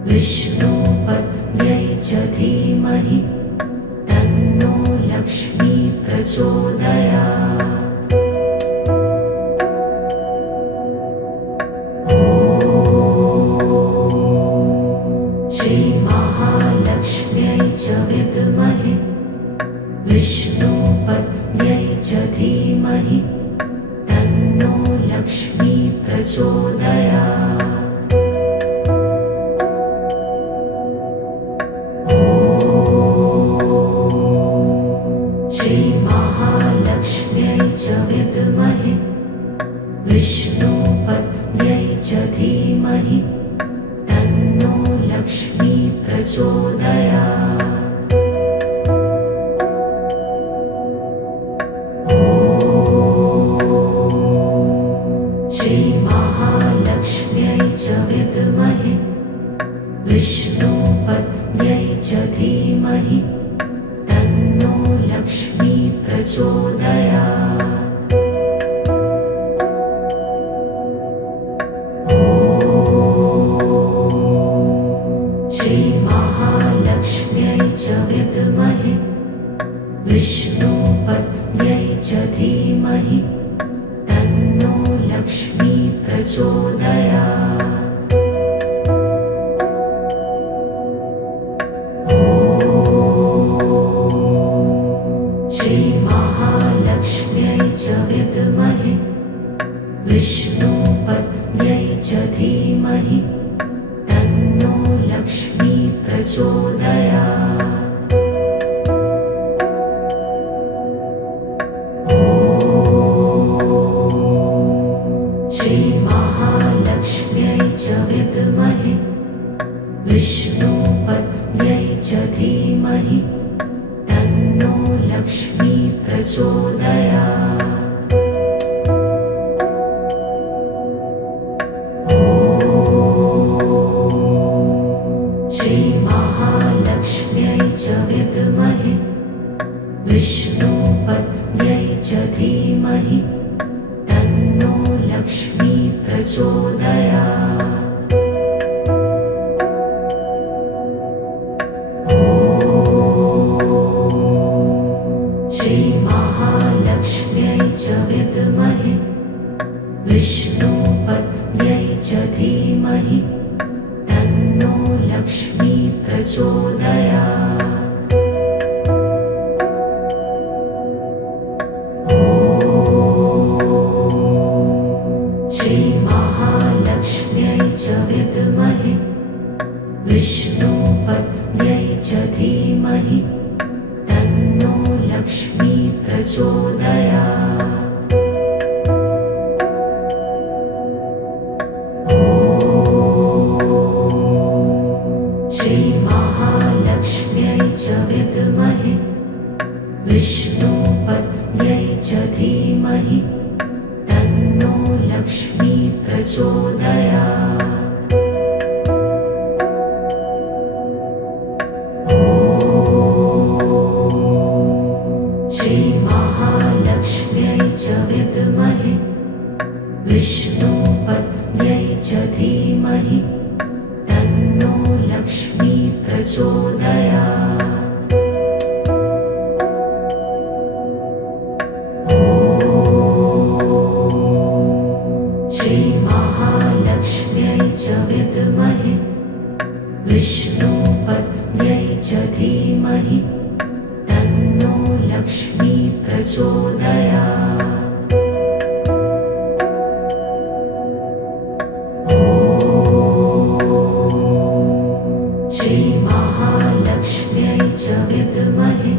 विष्णुपत्न्यै च धीमहि तन्नो लक्ष्मी प्रचोदयात्। ॐ श्रीमहालक्ष्म्यै च विद्महे विष्णुपत्न्यै च धीमहि तन्नो लक्ष्मी प्रचोदयात्। ॐ श्रीमहालक्ष्म्यै च विद्महे विष्णुपत्न्यै च धीमहि तन्नो लक्ष्मी प्रचोदयात्। ॐ श्रीमहालक्ष्म्यै च विद्महे विष्णुपत्न्यै च धीमहि तन्नो लक्ष्मी प्रचोदयात्। ॐ श्रीमहालक्ष्म्यै च विद्महे विष्णुपत्न्यै च धीमहि तन्नो लक्ष्मी प्रचोदयात्। ॐ श्रीमहालक्ष्म्यै च विद्महे विष्णुपत्न्यै च धीमहि तन्नो लक्ष्मी प्रचोदयात्। ॐ श्रीमहालक्ष्म्यै च विद्महे विष्णुपत्न्यै च धीमहि तन्नो लक्ष्मी प्रचोदयात्। ॐ श्रीमहालक्ष्म्यै च विद्महे विष्णुपत्न्यै च धीमहि तन्नो लक्ष्मी प्रचोदयात्। ॐ श्रीमहालक्ष्म्यै च विद्महे विष्णुपत्न्यै च धीमहि तन्नो लक्ष्मी प्रचोदयात्। ॐ श्रीमहालक्ष्म्यै च विद्महे विष्णुपत्न्यै च धीमहि तन्नो लक्ष्मी प्रचोदयात्। ॐ श्रीमहालक्ष्म्यै च विद्महे विष्णुपत्न्यै च धीमहि तन्नो लक्ष्मी प्रचोदयात्। ॐ श्रीमहालक्ष्म्यै च विद्महे विष्णुपत्न्यै च धीमहि तन्नो लक्ष्मी प्रचोदयात्। ॐ श्रीमहालक्ष्म्यै च विद्महे विष्णुपत्न्यै च धीमहि तन्नो लक्ष्मी प्रचोदयात्। ॐ श्रीमहालक्ष्म्यै च विद्महे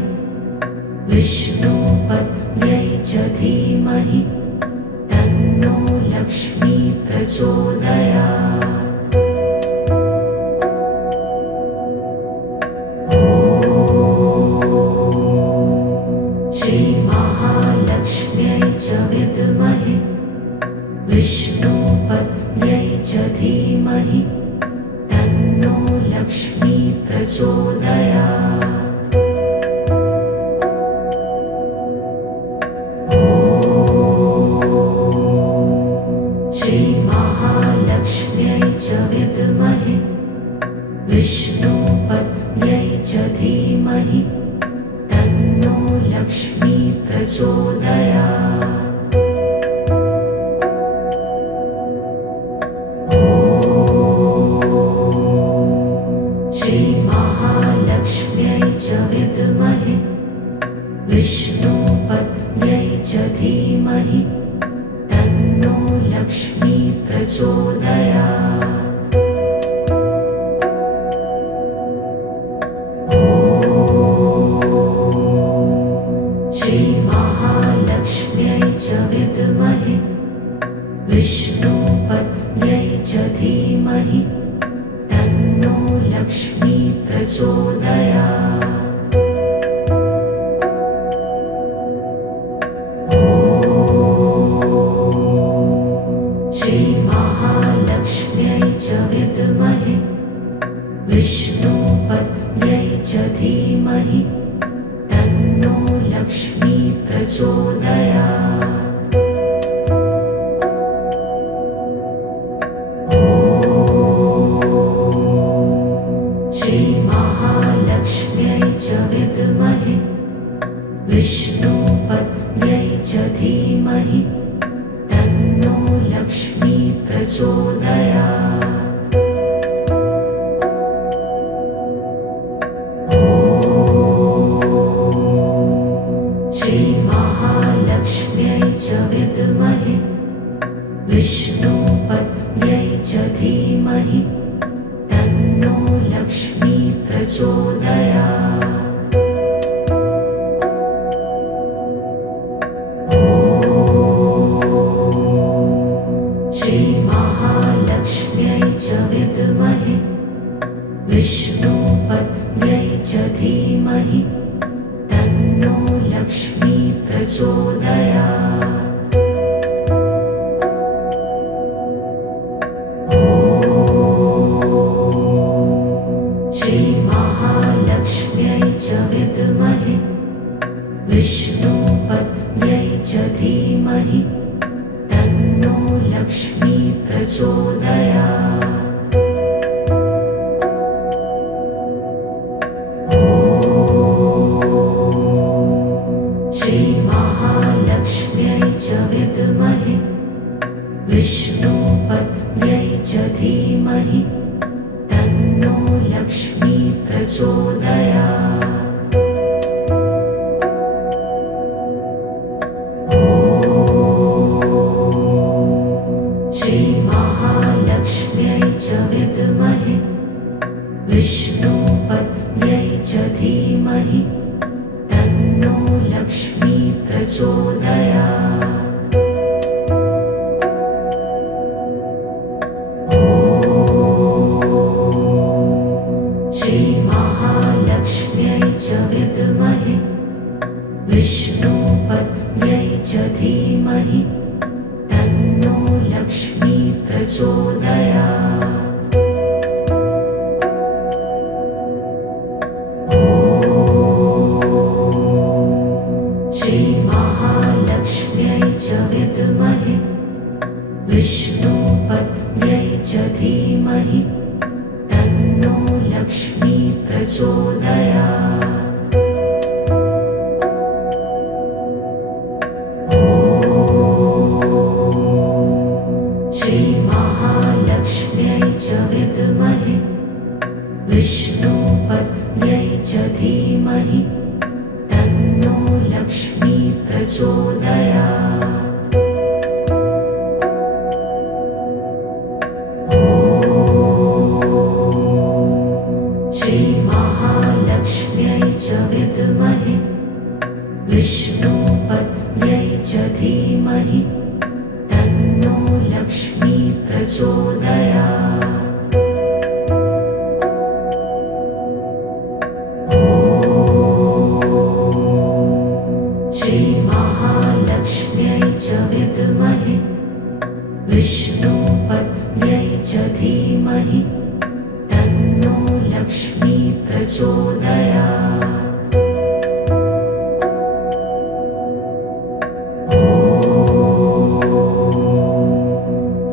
विष्णुपत्न्यै च धीमहि तन्नो लक्ष्मी प्रचोदयात्। ॐ श्रीमहालक्ष्म्यै च विद्महे विष्णुपत्न्यै च धीमहि तन्नो लक्ष्मी प्रचोदयात्। ॐ श्रीमहालक्ष्म्यै च विद्महे विष्णुपत्न्यै विष्णुपत्न्यै च धीमहि तन्नो लक्ष्मी प्रचोदयात्। ॐ श्रीमहालक्ष्म्यै च विद्महे विष्णुपत्न्यै च धीमहि तन्नो लक्ष्मी प्रचोदयात्। ॐ श्रीमहालक्ष्म्यै च विद्महे विष्णुपत्न्यै च धीमहि तन्नो लक्ष्मी प्रचोदयात्। ॐ श्रीमहालक्ष्म्यै च विद्महे विष्णुपत्न्यै च धीमहि तन्नो लक्ष्मी प्रचोदयात्। ॐ श्रीमहालक्ष्म्यै च विद्महे विष्णुपत्न्यै च धीमहि तन्नो लक्ष्मी प्रचोदयात्। ॐ श्रीमहालक्ष्म्यै च विद्महे विष्णुपत्न्यै च धीमहि तन्नो लक्ष्मी प्रचोदयात्। ॐ श्रीमहालक्ष्म्यै च विद्महे विष्णुपत्न्यै च धीमहि तन्नो लक्ष्मी प्रचोदयात्। ॐ श्रीमहालक्ष्म्यै च विद्महे विष्णुपत्न्यै च धीमहि तन्नो लक्ष्मी प्रचोदयात्। ॐ श्रीमहालक्ष्म्यै च विद्महे विष्णुपत्न्यै च धीमहि तन्नो लक्ष्मी प्रचोदयात्। ॐ श्रीमहालक्ष्म्यै च विद्महे विष्णुपत्न्यै च धीमहि तन्नो लक्ष्मी प्रचोदयात्। ॐ श्रीमहालक्ष्म्यै च विद्महे विष्णुपत्न्यै च धीमहि तन्नो लक्ष्मी प्रचोदयात्। ॐ श्रीमहालक्ष्म्यै च विद्महे विष्णुपत्न्यै च धीमहि तन्नो लक्ष्मी प्रचोदयात्। ॐ श्रीमहालक्ष्म्यै च विद्महे विष्णुपत्न्यै च धीमहि तन्नो लक्ष्मी प्रचोदयात्। ॐ श्रीमहालक्ष्म्यै च विद्महे विष्णुपत्न्यै च धीमहि तन्नो लक्ष्मी प्रचोदयात्। ॐ श्रीमहालक्ष्म्यै च विद्महे विष्णुपत्न्यै च धीमहि तन्नो लक्ष्मी प्रचोदयात्। ॐ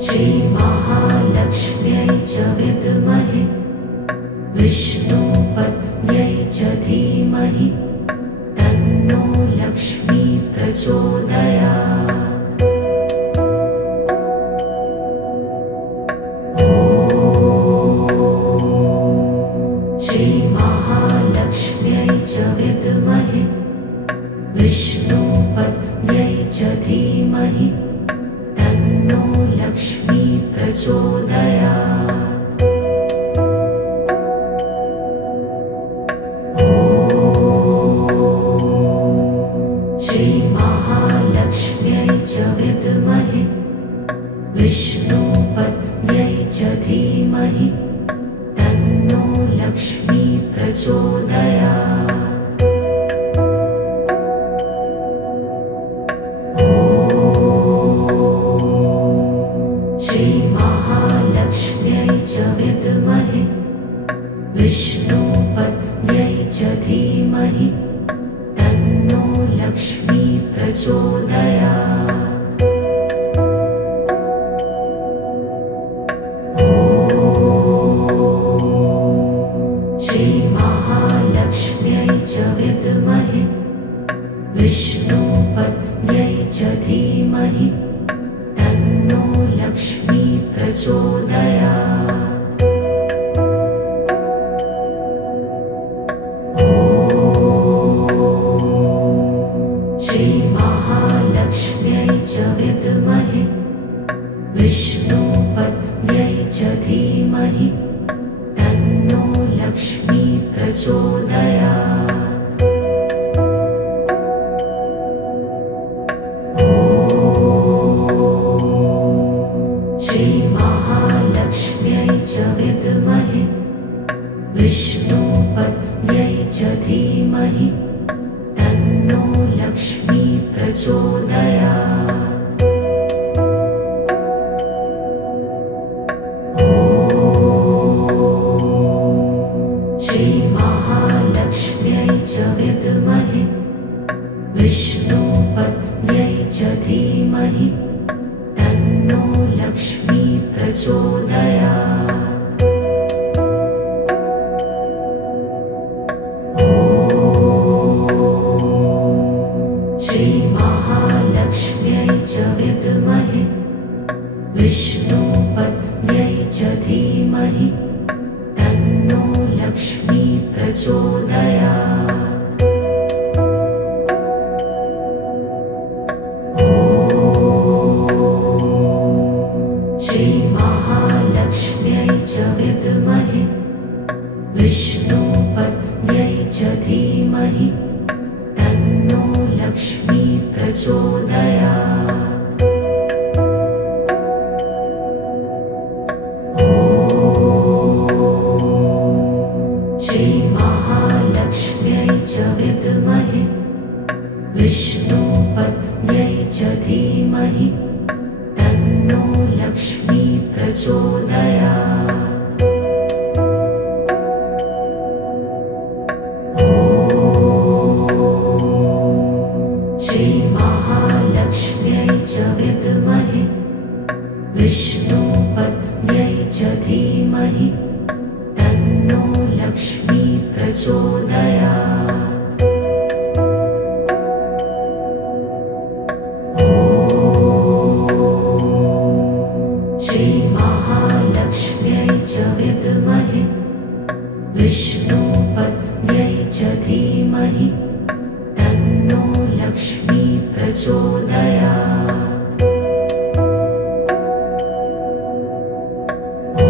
श्रीमहालक्ष्म्यै च विद्महे विष्णुपत्न्यै विष्णुपत्न्यै च धीमहि तन्नो लक्ष्मी प्रचोदयात्। ॐ श्रीमहालक्ष्म्यै च विद्महे विष्णुपत्न्यै च धीमहि तन्नो लक्ष्मी प्रचोदयात्। ॐ श्रीमहालक्ष्म्यै च विद्महे विष्णुपत्न्यै च धीमहि तन्नो लक्ष्मी प्रचोदयात्। ॐ श्रीमहालक्ष्म्यै च विद्महे विष्णुपत्न्यै च धीमहि तन्नो लक्ष्मी प्रचोदयात्। ॐ श्रीमहालक्ष्म्यै च विद्महे विष्णुपत्न्यै च धीमहि तन्नो लक्ष्मी प्रचोदयात्। ॐ श्रीमहालक्ष्म्यै च विद्महे विष्णुपत्न्यै च धीमहि तन्नो लक्ष्मी प्रचोदयात्। ॐ श्रीमहालक्ष्म्यै च विद्महे विष्णुपत्न्यै च धीमहि तन्नो लक्ष्मी प्रचोदयात्। ॐ श्रीमहालक्ष्म्यै च विद्महे विष्णुपत्न्यै च धीमहि तन्नो लक्ष्मी प्रचोदयात्। ॐ श्रीमहालक्ष्म्यै च विद्महे विष्णुपत्न्यै च धीमहि तन्नो लक्ष्मी प्रचोदयात्। ॐ श्रीमहालक्ष्म्यै च विद्महे विष्णुपत्न्यै च धीमहि तन्नो लक्ष्मी प्रचोदयात्। ॐ श्रीमहालक्ष्म्यै च विद्महे विष्णुपत्न्यै च धीमहि तन्नो लक्ष्मी प्रचोदयात्। ॐ श्रीमहालक्ष्म्यै च विद्महे विष्णुपत्न्यै च धीमहि तन्नो लक्ष्मी प्रचोदयात्। ॐ श्रीमहालक्ष्म्यै च विद्महे विष्णुपत्न्यै च धीमहि तन्नो लक्ष्मी प्रचोदयात्। ॐ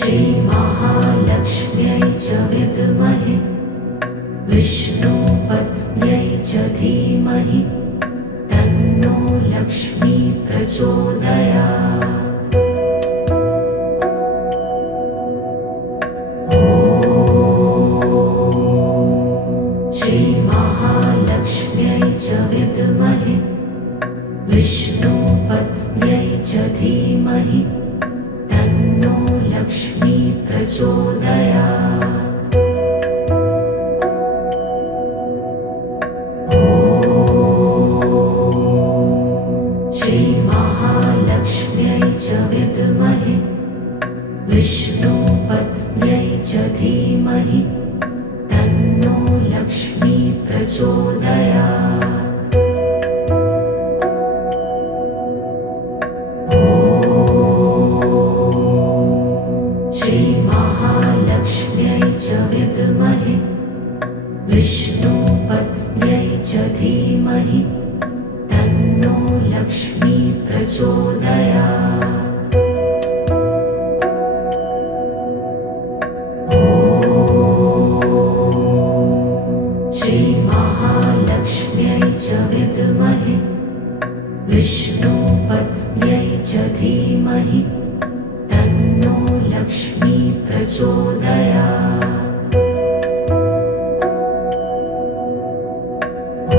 श्रीमहालक्ष्म्यै च विद्महे विष्णुपत्न्यै च धीमहि तन्नो लक्ष्मी प्रचोदयात्। ॐ श्रीमहालक्ष्म्यै च विद्महे विष्णुपत्न्यै च धीमहि तन्नो लक्ष्मी प्रचोदयात्। ॐ श्रीमहालक्ष्म्यै च विद्महे विष्णुपत्न्यै विष्णुपत्न्यै च धीमहि तन्नो लक्ष्मी प्रचोदयात्। ॐ श्रीमहालक्ष्म्यै च विद्महे विष्णुपत्न्यै च धीमहि तन्नो लक्ष्मी प्रचोदयात्। ॐ श्रीमहालक्ष्म्यै च विद्महे विष्णुपत्न्यै च धीमहि तन्नो लक्ष्मी प्रचोदयात्। ॐ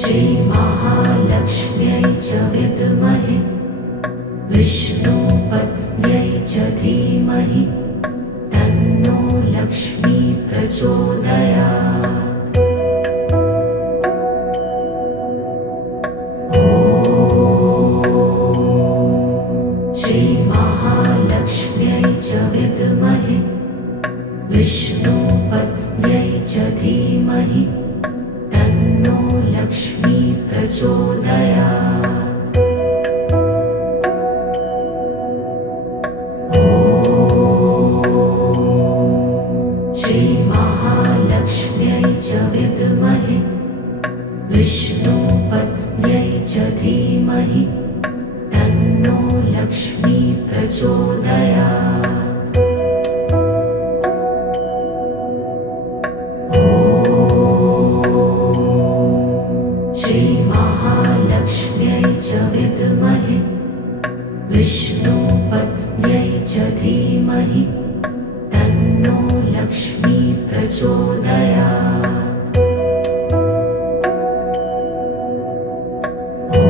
श्रीमहालक्ष्म्यै च विद्महे विष्णुपत्न्यै च धीमहि तन्नो लक्ष्मी प्रचोदयात्। ॐ श्रीमहालक्ष्म्यै च विद्महे विष्णुपत्न्यै च धीमहि तन्नो लक्ष्मी प्रचोदयात्। ॐ श्रीमहालक्ष्म्यै च विद्महे विष्णुपत्न्यै च धीमहि तन्नो लक्ष्मी प्रचोदयात्। ॐ श्रीमहालक्ष्म्यै च विद्महे विष्णुपत्न्यै च धीमहि तन्नो लक्ष्मी प्रचोदयात्। ॐ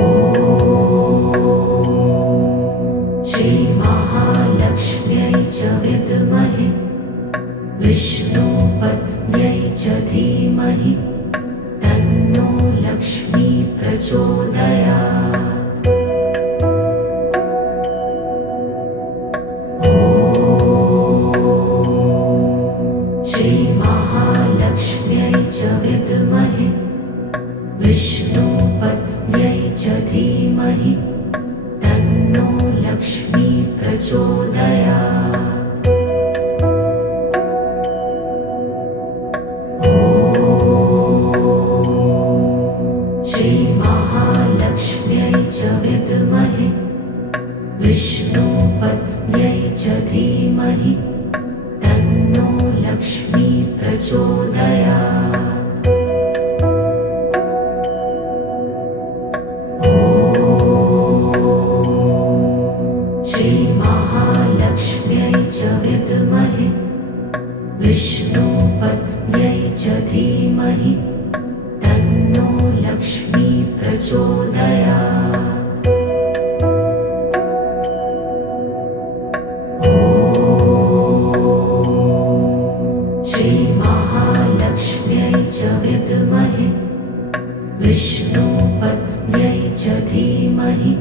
श्रीमहालक्ष्म्यै च विद्महे विष्णुपत्न्यै च धीमहि तन्नो लक्ष्मी प्रचोदयात्। ॐ श्रीमहालक्ष्म्यै च विद्महे विष्णुपत्न्यै च धीमहि तन्नो लक्ष्मी प्रचोदयात्। ॐ श्रीमहालक्ष्म्यै च विद्महे विष्णुपत्न्यै च धीमहि तन्नो लक्ष्मी प्रचोदयात्। ॐ श्रीमहालक्ष्म्यै च विद्महे विष्णुपत्न्यै च धीमहि तन्नो लक्ष्मी प्रचोदयात्। ॐ श्रीमहालक्ष्म्यै च विद्महे विष्णुपत्न्यै च धीमहि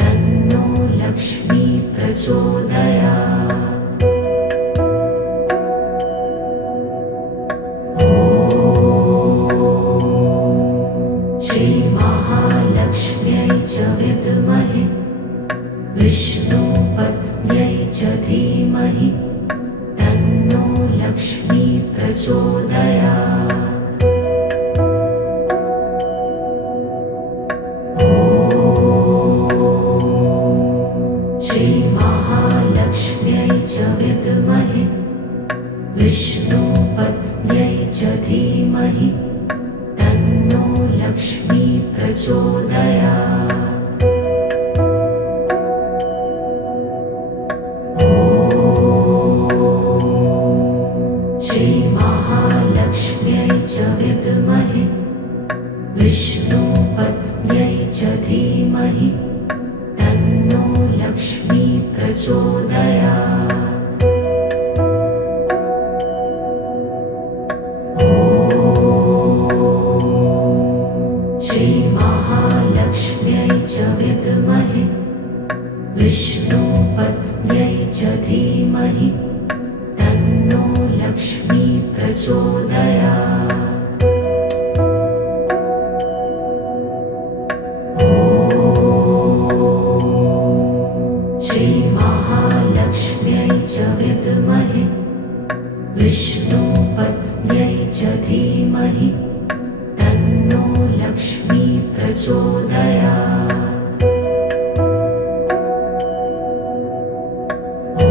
तन्नो लक्ष्मी प्रचोदयात्। ॐ श्रीमहालक्ष्म्यै च विद्महे विष्णुपत्न्यै च धीमहि तन्नो लक्ष्मी प्रचोदयात्। ॐ श्रीमहालक्ष्म्यै च विद्महे विष्णुपत्न्यै च धीमहि तन्नो लक्ष्मी प्रचोदयात्। ॐ श्रीमहालक्ष्म्यै च विद्महे विष्णुपत्न्यै च धीमहि तन्नो लक्ष्मी प्रचोदयात्। ॐ श्रीमहालक्ष्म्यै च विद्महे विष्णुपत्न्यै च धीमहि तन्नो लक्ष्मी प्रचोदयात्। ॐ श्रीमहालक्ष्म्यै च विद्महे विष्णुपत्न्यै च धीमहि तन्नो लक्ष्मी प्रचोदयात्। ॐ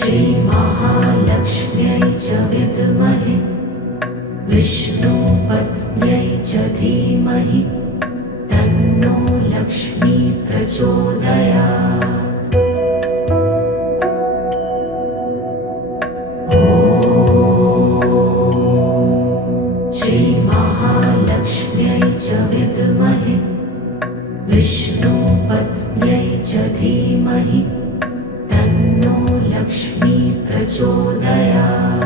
श्रीमहालक्ष्म्यै च विद्महे विष्णुपत्न्यै च धीमहि तन्नो लक्ष्मी प्रचोदयात्। ॐ श्रीमहालक्ष्म्यै च विद्महे विष्णुपत्न्यै च धीमहि तन्नो लक्ष्मी प्रचोदयात्।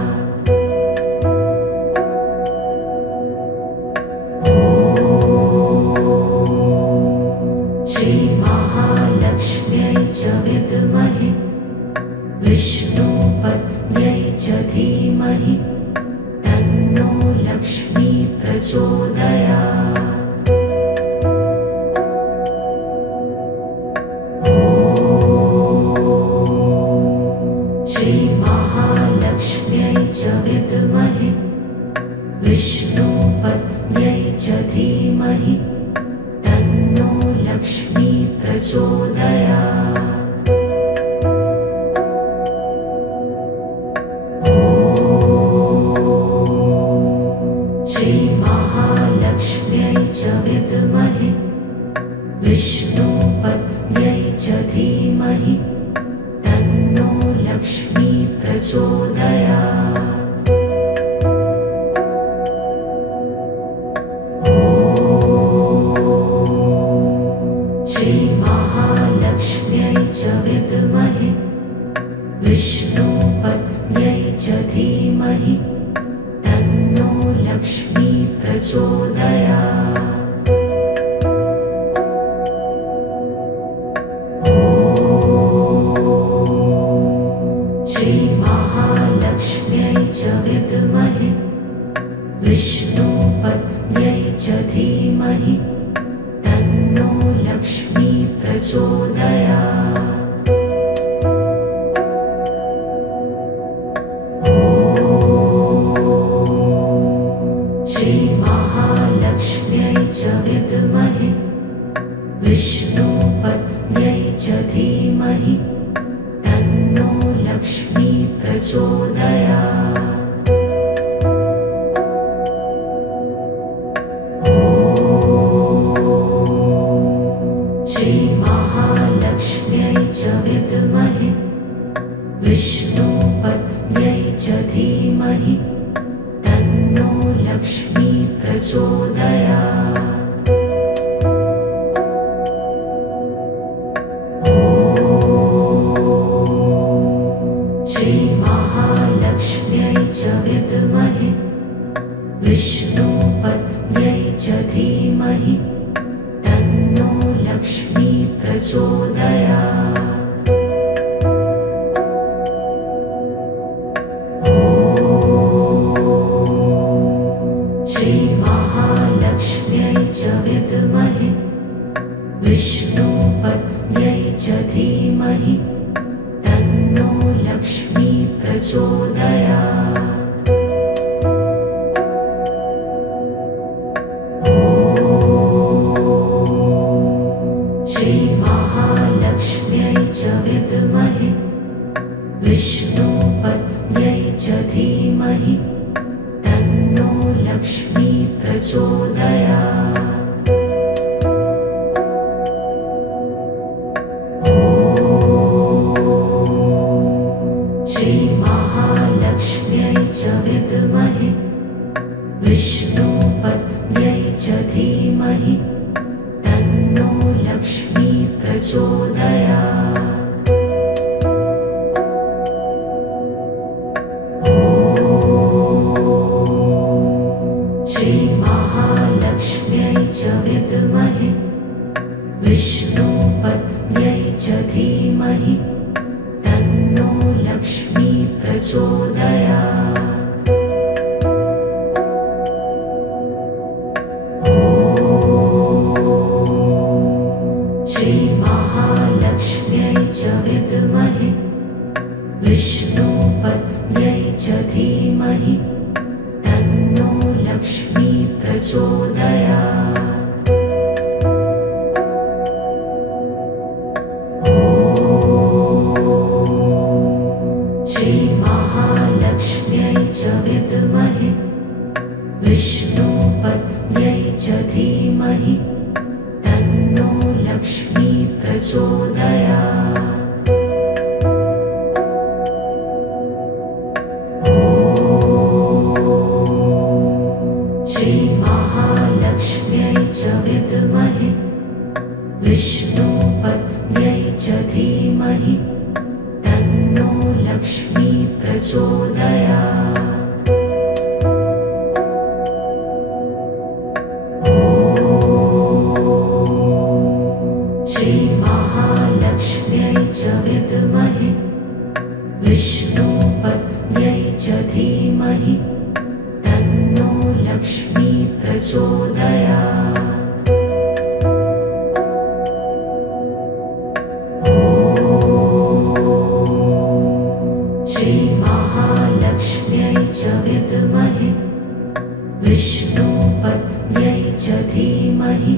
ॐ श्रीमहालक्ष्म्यै च विद्महे विष्णुपत्न्यै च धीमहि तन्नो लक्ष्मी प्रचोदयात्। ॐ श्रीमहालक्ष्म्यै च विद्महे विष्णुपत्न्यै च धीमहि तन्नो लक्ष्मी प्रचोदयात्। ॐ श्रीमहालक्ष्म्यै च विद्महे विष्णुपत्न्यै च धीमहि तन्नो लक्ष्मी प्रचोदयात्। ॐ श्रीमहालक्ष्म्यै च विद्महे विष्णुपत्न्यै च धीमहि तन्नो लक्ष्मी प्रचोदयात्। ॐ श्रीमहालक्ष्म्यै च विद्महे विष्णुपत्न्यै च धीमहि तन्नो लक्ष्मी प्रचोदयात्। ॐ श्रीमहालक्ष्म्यै च विद्महे विष्णुपत्न्यै च धीमहि तन्नो लक्ष्मी प्रचोदयात्। ॐ श्रीमहालक्ष्म्यै च विद्महे विष्णुपत्न्यै च धीमहि तन्नो लक्ष्मी प्रचोदयात्। ॐ श्रीमहालक्ष्म्यै च विद्महे विष्णुपत्न्यै च धीमहि तन्नो लक्ष्मी प्रचोदयात्। ॐ श्रीमहालक्ष्म्यै च विद्महे विष्णुपत्न्यै च धीमहि तन्नो लक्ष्मी प्रचोदयात्। ॐ श्रीमहालक्ष्म्यै च विद्महे विष्णुपत्न्यै च धीमहि तन्नो लक्ष्मी प्रचोदयात्। ॐ श्रीमहालक्ष्म्यै च विद्महे विष्णुपत्न्यै च धीमहि तन्नो लक्ष्मी प्रचोदयात्। ॐ श्रीमहालक्ष्म्यै च विद्महे विष्णुपत्न्यै च धीमहि तन्नो लक्ष्मी प्रचोदयात्। ॐ श्रीमहालक्ष्म्यै च विद्महे विष्णुपत्न्यै च धीमहि तन्नो लक्ष्मी प्रचोदयात्। ॐ श्रीमहालक्ष्म्यै च विद्महे विष्णुपत्न्यै च धीमहि तन्नो लक्ष्मी प्रचोदयात्। ॐ श्रीमहालक्ष्म्यै च विद्महे विष्णुपत्न्यै च धीमहि तन्नो लक्ष्मी प्रचोदयात्। ॐ श्रीमहालक्ष्म्यै च विद्महे विष्णुपत्न्यै च धीमहि तन्नो लक्ष्मी प्रचोदयात्। ॐ श्रीमहालक्ष्म्यै च विद्महे विष्णुपत्न्यै च धीमहि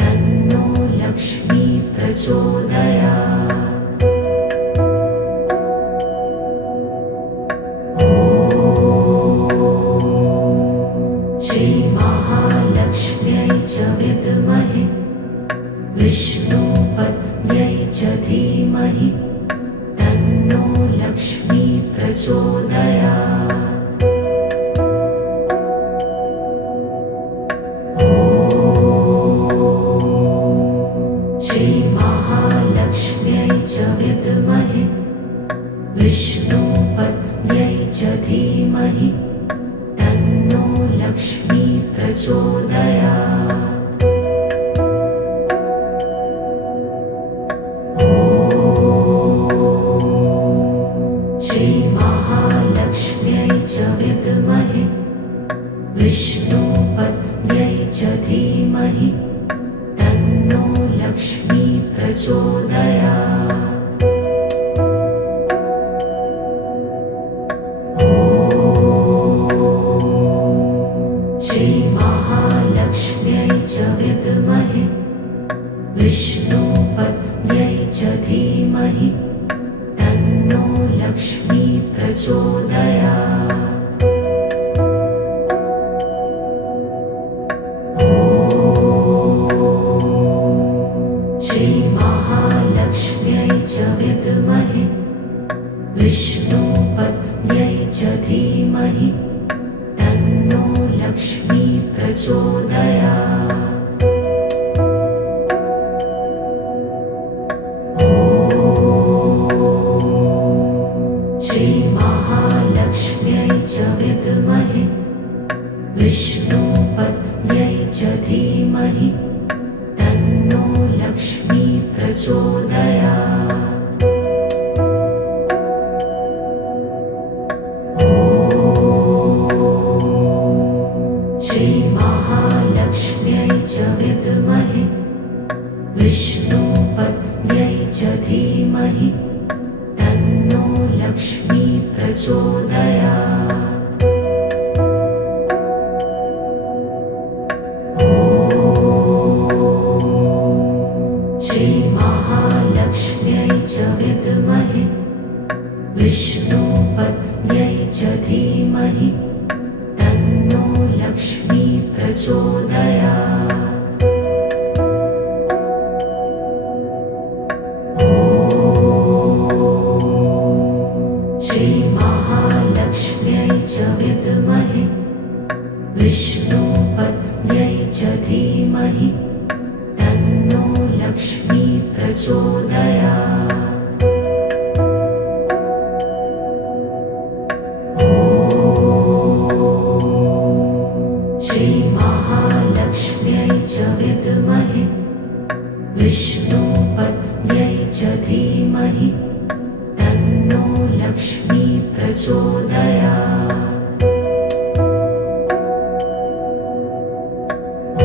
तन्नो लक्ष्मी प्रचोदयात्। ॐ श्रीमहालक्ष्म्यै च विद्महे विष्णुपत्न्यै च धीमहि तन्नो लक्ष्मी प्रचोदयात्। ॐ श्रीमहालक्ष्म्यै च विद्महे विष्णुपत्न्यै च धीमहि तन्नो लक्ष्मी प्रचोदयात्। ॐ श्रीमहालक्ष्म्यै च विद्महे विष्णुपत्न्यै च धीमहि तन्नो लक्ष्मी प्रचोदयात्। ॐ श्रीमहालक्ष्म्यै च विद्महे विष्णुपत्न्यै च धीमहि तन्नो लक्ष्मी प्रचोदयात्। ॐ श्रीमहालक्ष्म्यै च विद्महे विष्णुपत्न्यै च धीमहि तन्नो लक्ष्मी प्रचोदयात्। ॐ श्रीमहालक्ष्म्यै च विद्महे विष्णुपत्न्यै च धीमहि तन्नो लक्ष्मी प्रचोदयात्। ॐ श्रीमहालक्ष्म्यै च विद्महे विष्णुपत्न्यै च धीमहि तन्नो लक्ष्मी प्रचोदयात्। ॐ श्रीमहालक्ष्म्यै च विद्महे विष्णुपत्न्यै च धीमहि तन्नो लक्ष्मी प्रचोदयात्। ॐ श्रीमहालक्ष्म्यै च विद्महे विष्णुपत्न्यै च धीमहि तन्नो लक्ष्मी प्रचोदयात्। ॐ श्रीमहालक्ष्म्यै च विद्महे विष्णुपत्न्यै च धीमहि तन्नो लक्ष्मी प्रचोदयात्। ॐ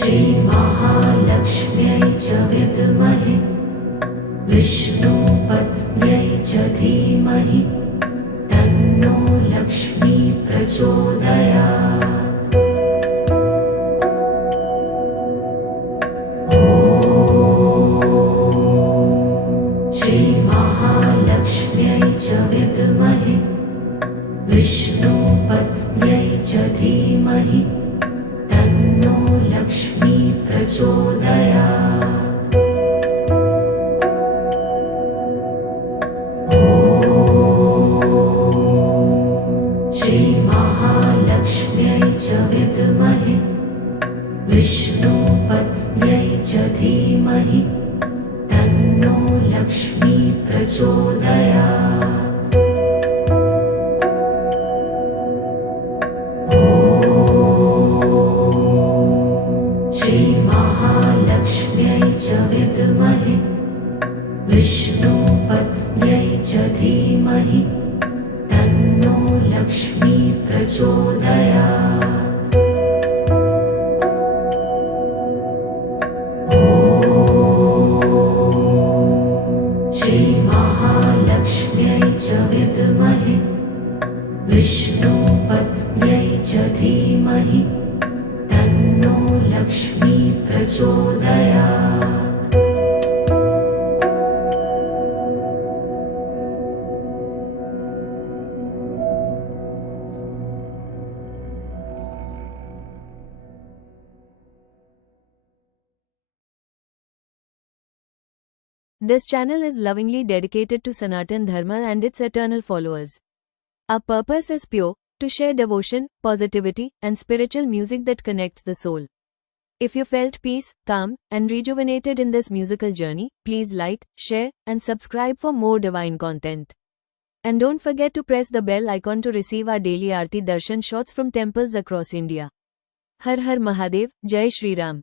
श्रीमहालक्ष्म्यै च विद्महे विष्णुपत्न्यै च धीमहि तन्नो लक्ष्मी प्रचोदयात्। ॐ श्रीमहालक्ष्म्यै च विद्महे विष्णुपत्न्यै च धीमहि तन्नो लक्ष्मी प्रचोदयात्। ॐ श्रीमहालक्ष्म्यै च विद्महे विष्णुपत्न्यै च धीमहि तन्नो लक्ष्मी प्रचोदयात्। ॐ श्रीमहालक्ष्म्यै च विद्महे विष्णुपत्न्यै च धीमहि तन्नो लक्ष्मी प्रचोदयात्। ॐ श्रीमहालक्ष्म्यै च विद्महे विष्णुपत्न्यै च धीमहि तन्नो लक्ष्मी प्रचोदयात्। This channel is lovingly dedicated to Sanatan Dharma and its eternal followers. Our purpose is pure, to share devotion, positivity, and spiritual music that connects the soul. If you felt peace, calm, and rejuvenated in this musical journey, please like, share, and subscribe for more divine content. And don't forget to press the bell icon to receive our daily Aarti Darshan shots from temples across India. Har Har Mahadev, Jai Shri Ram.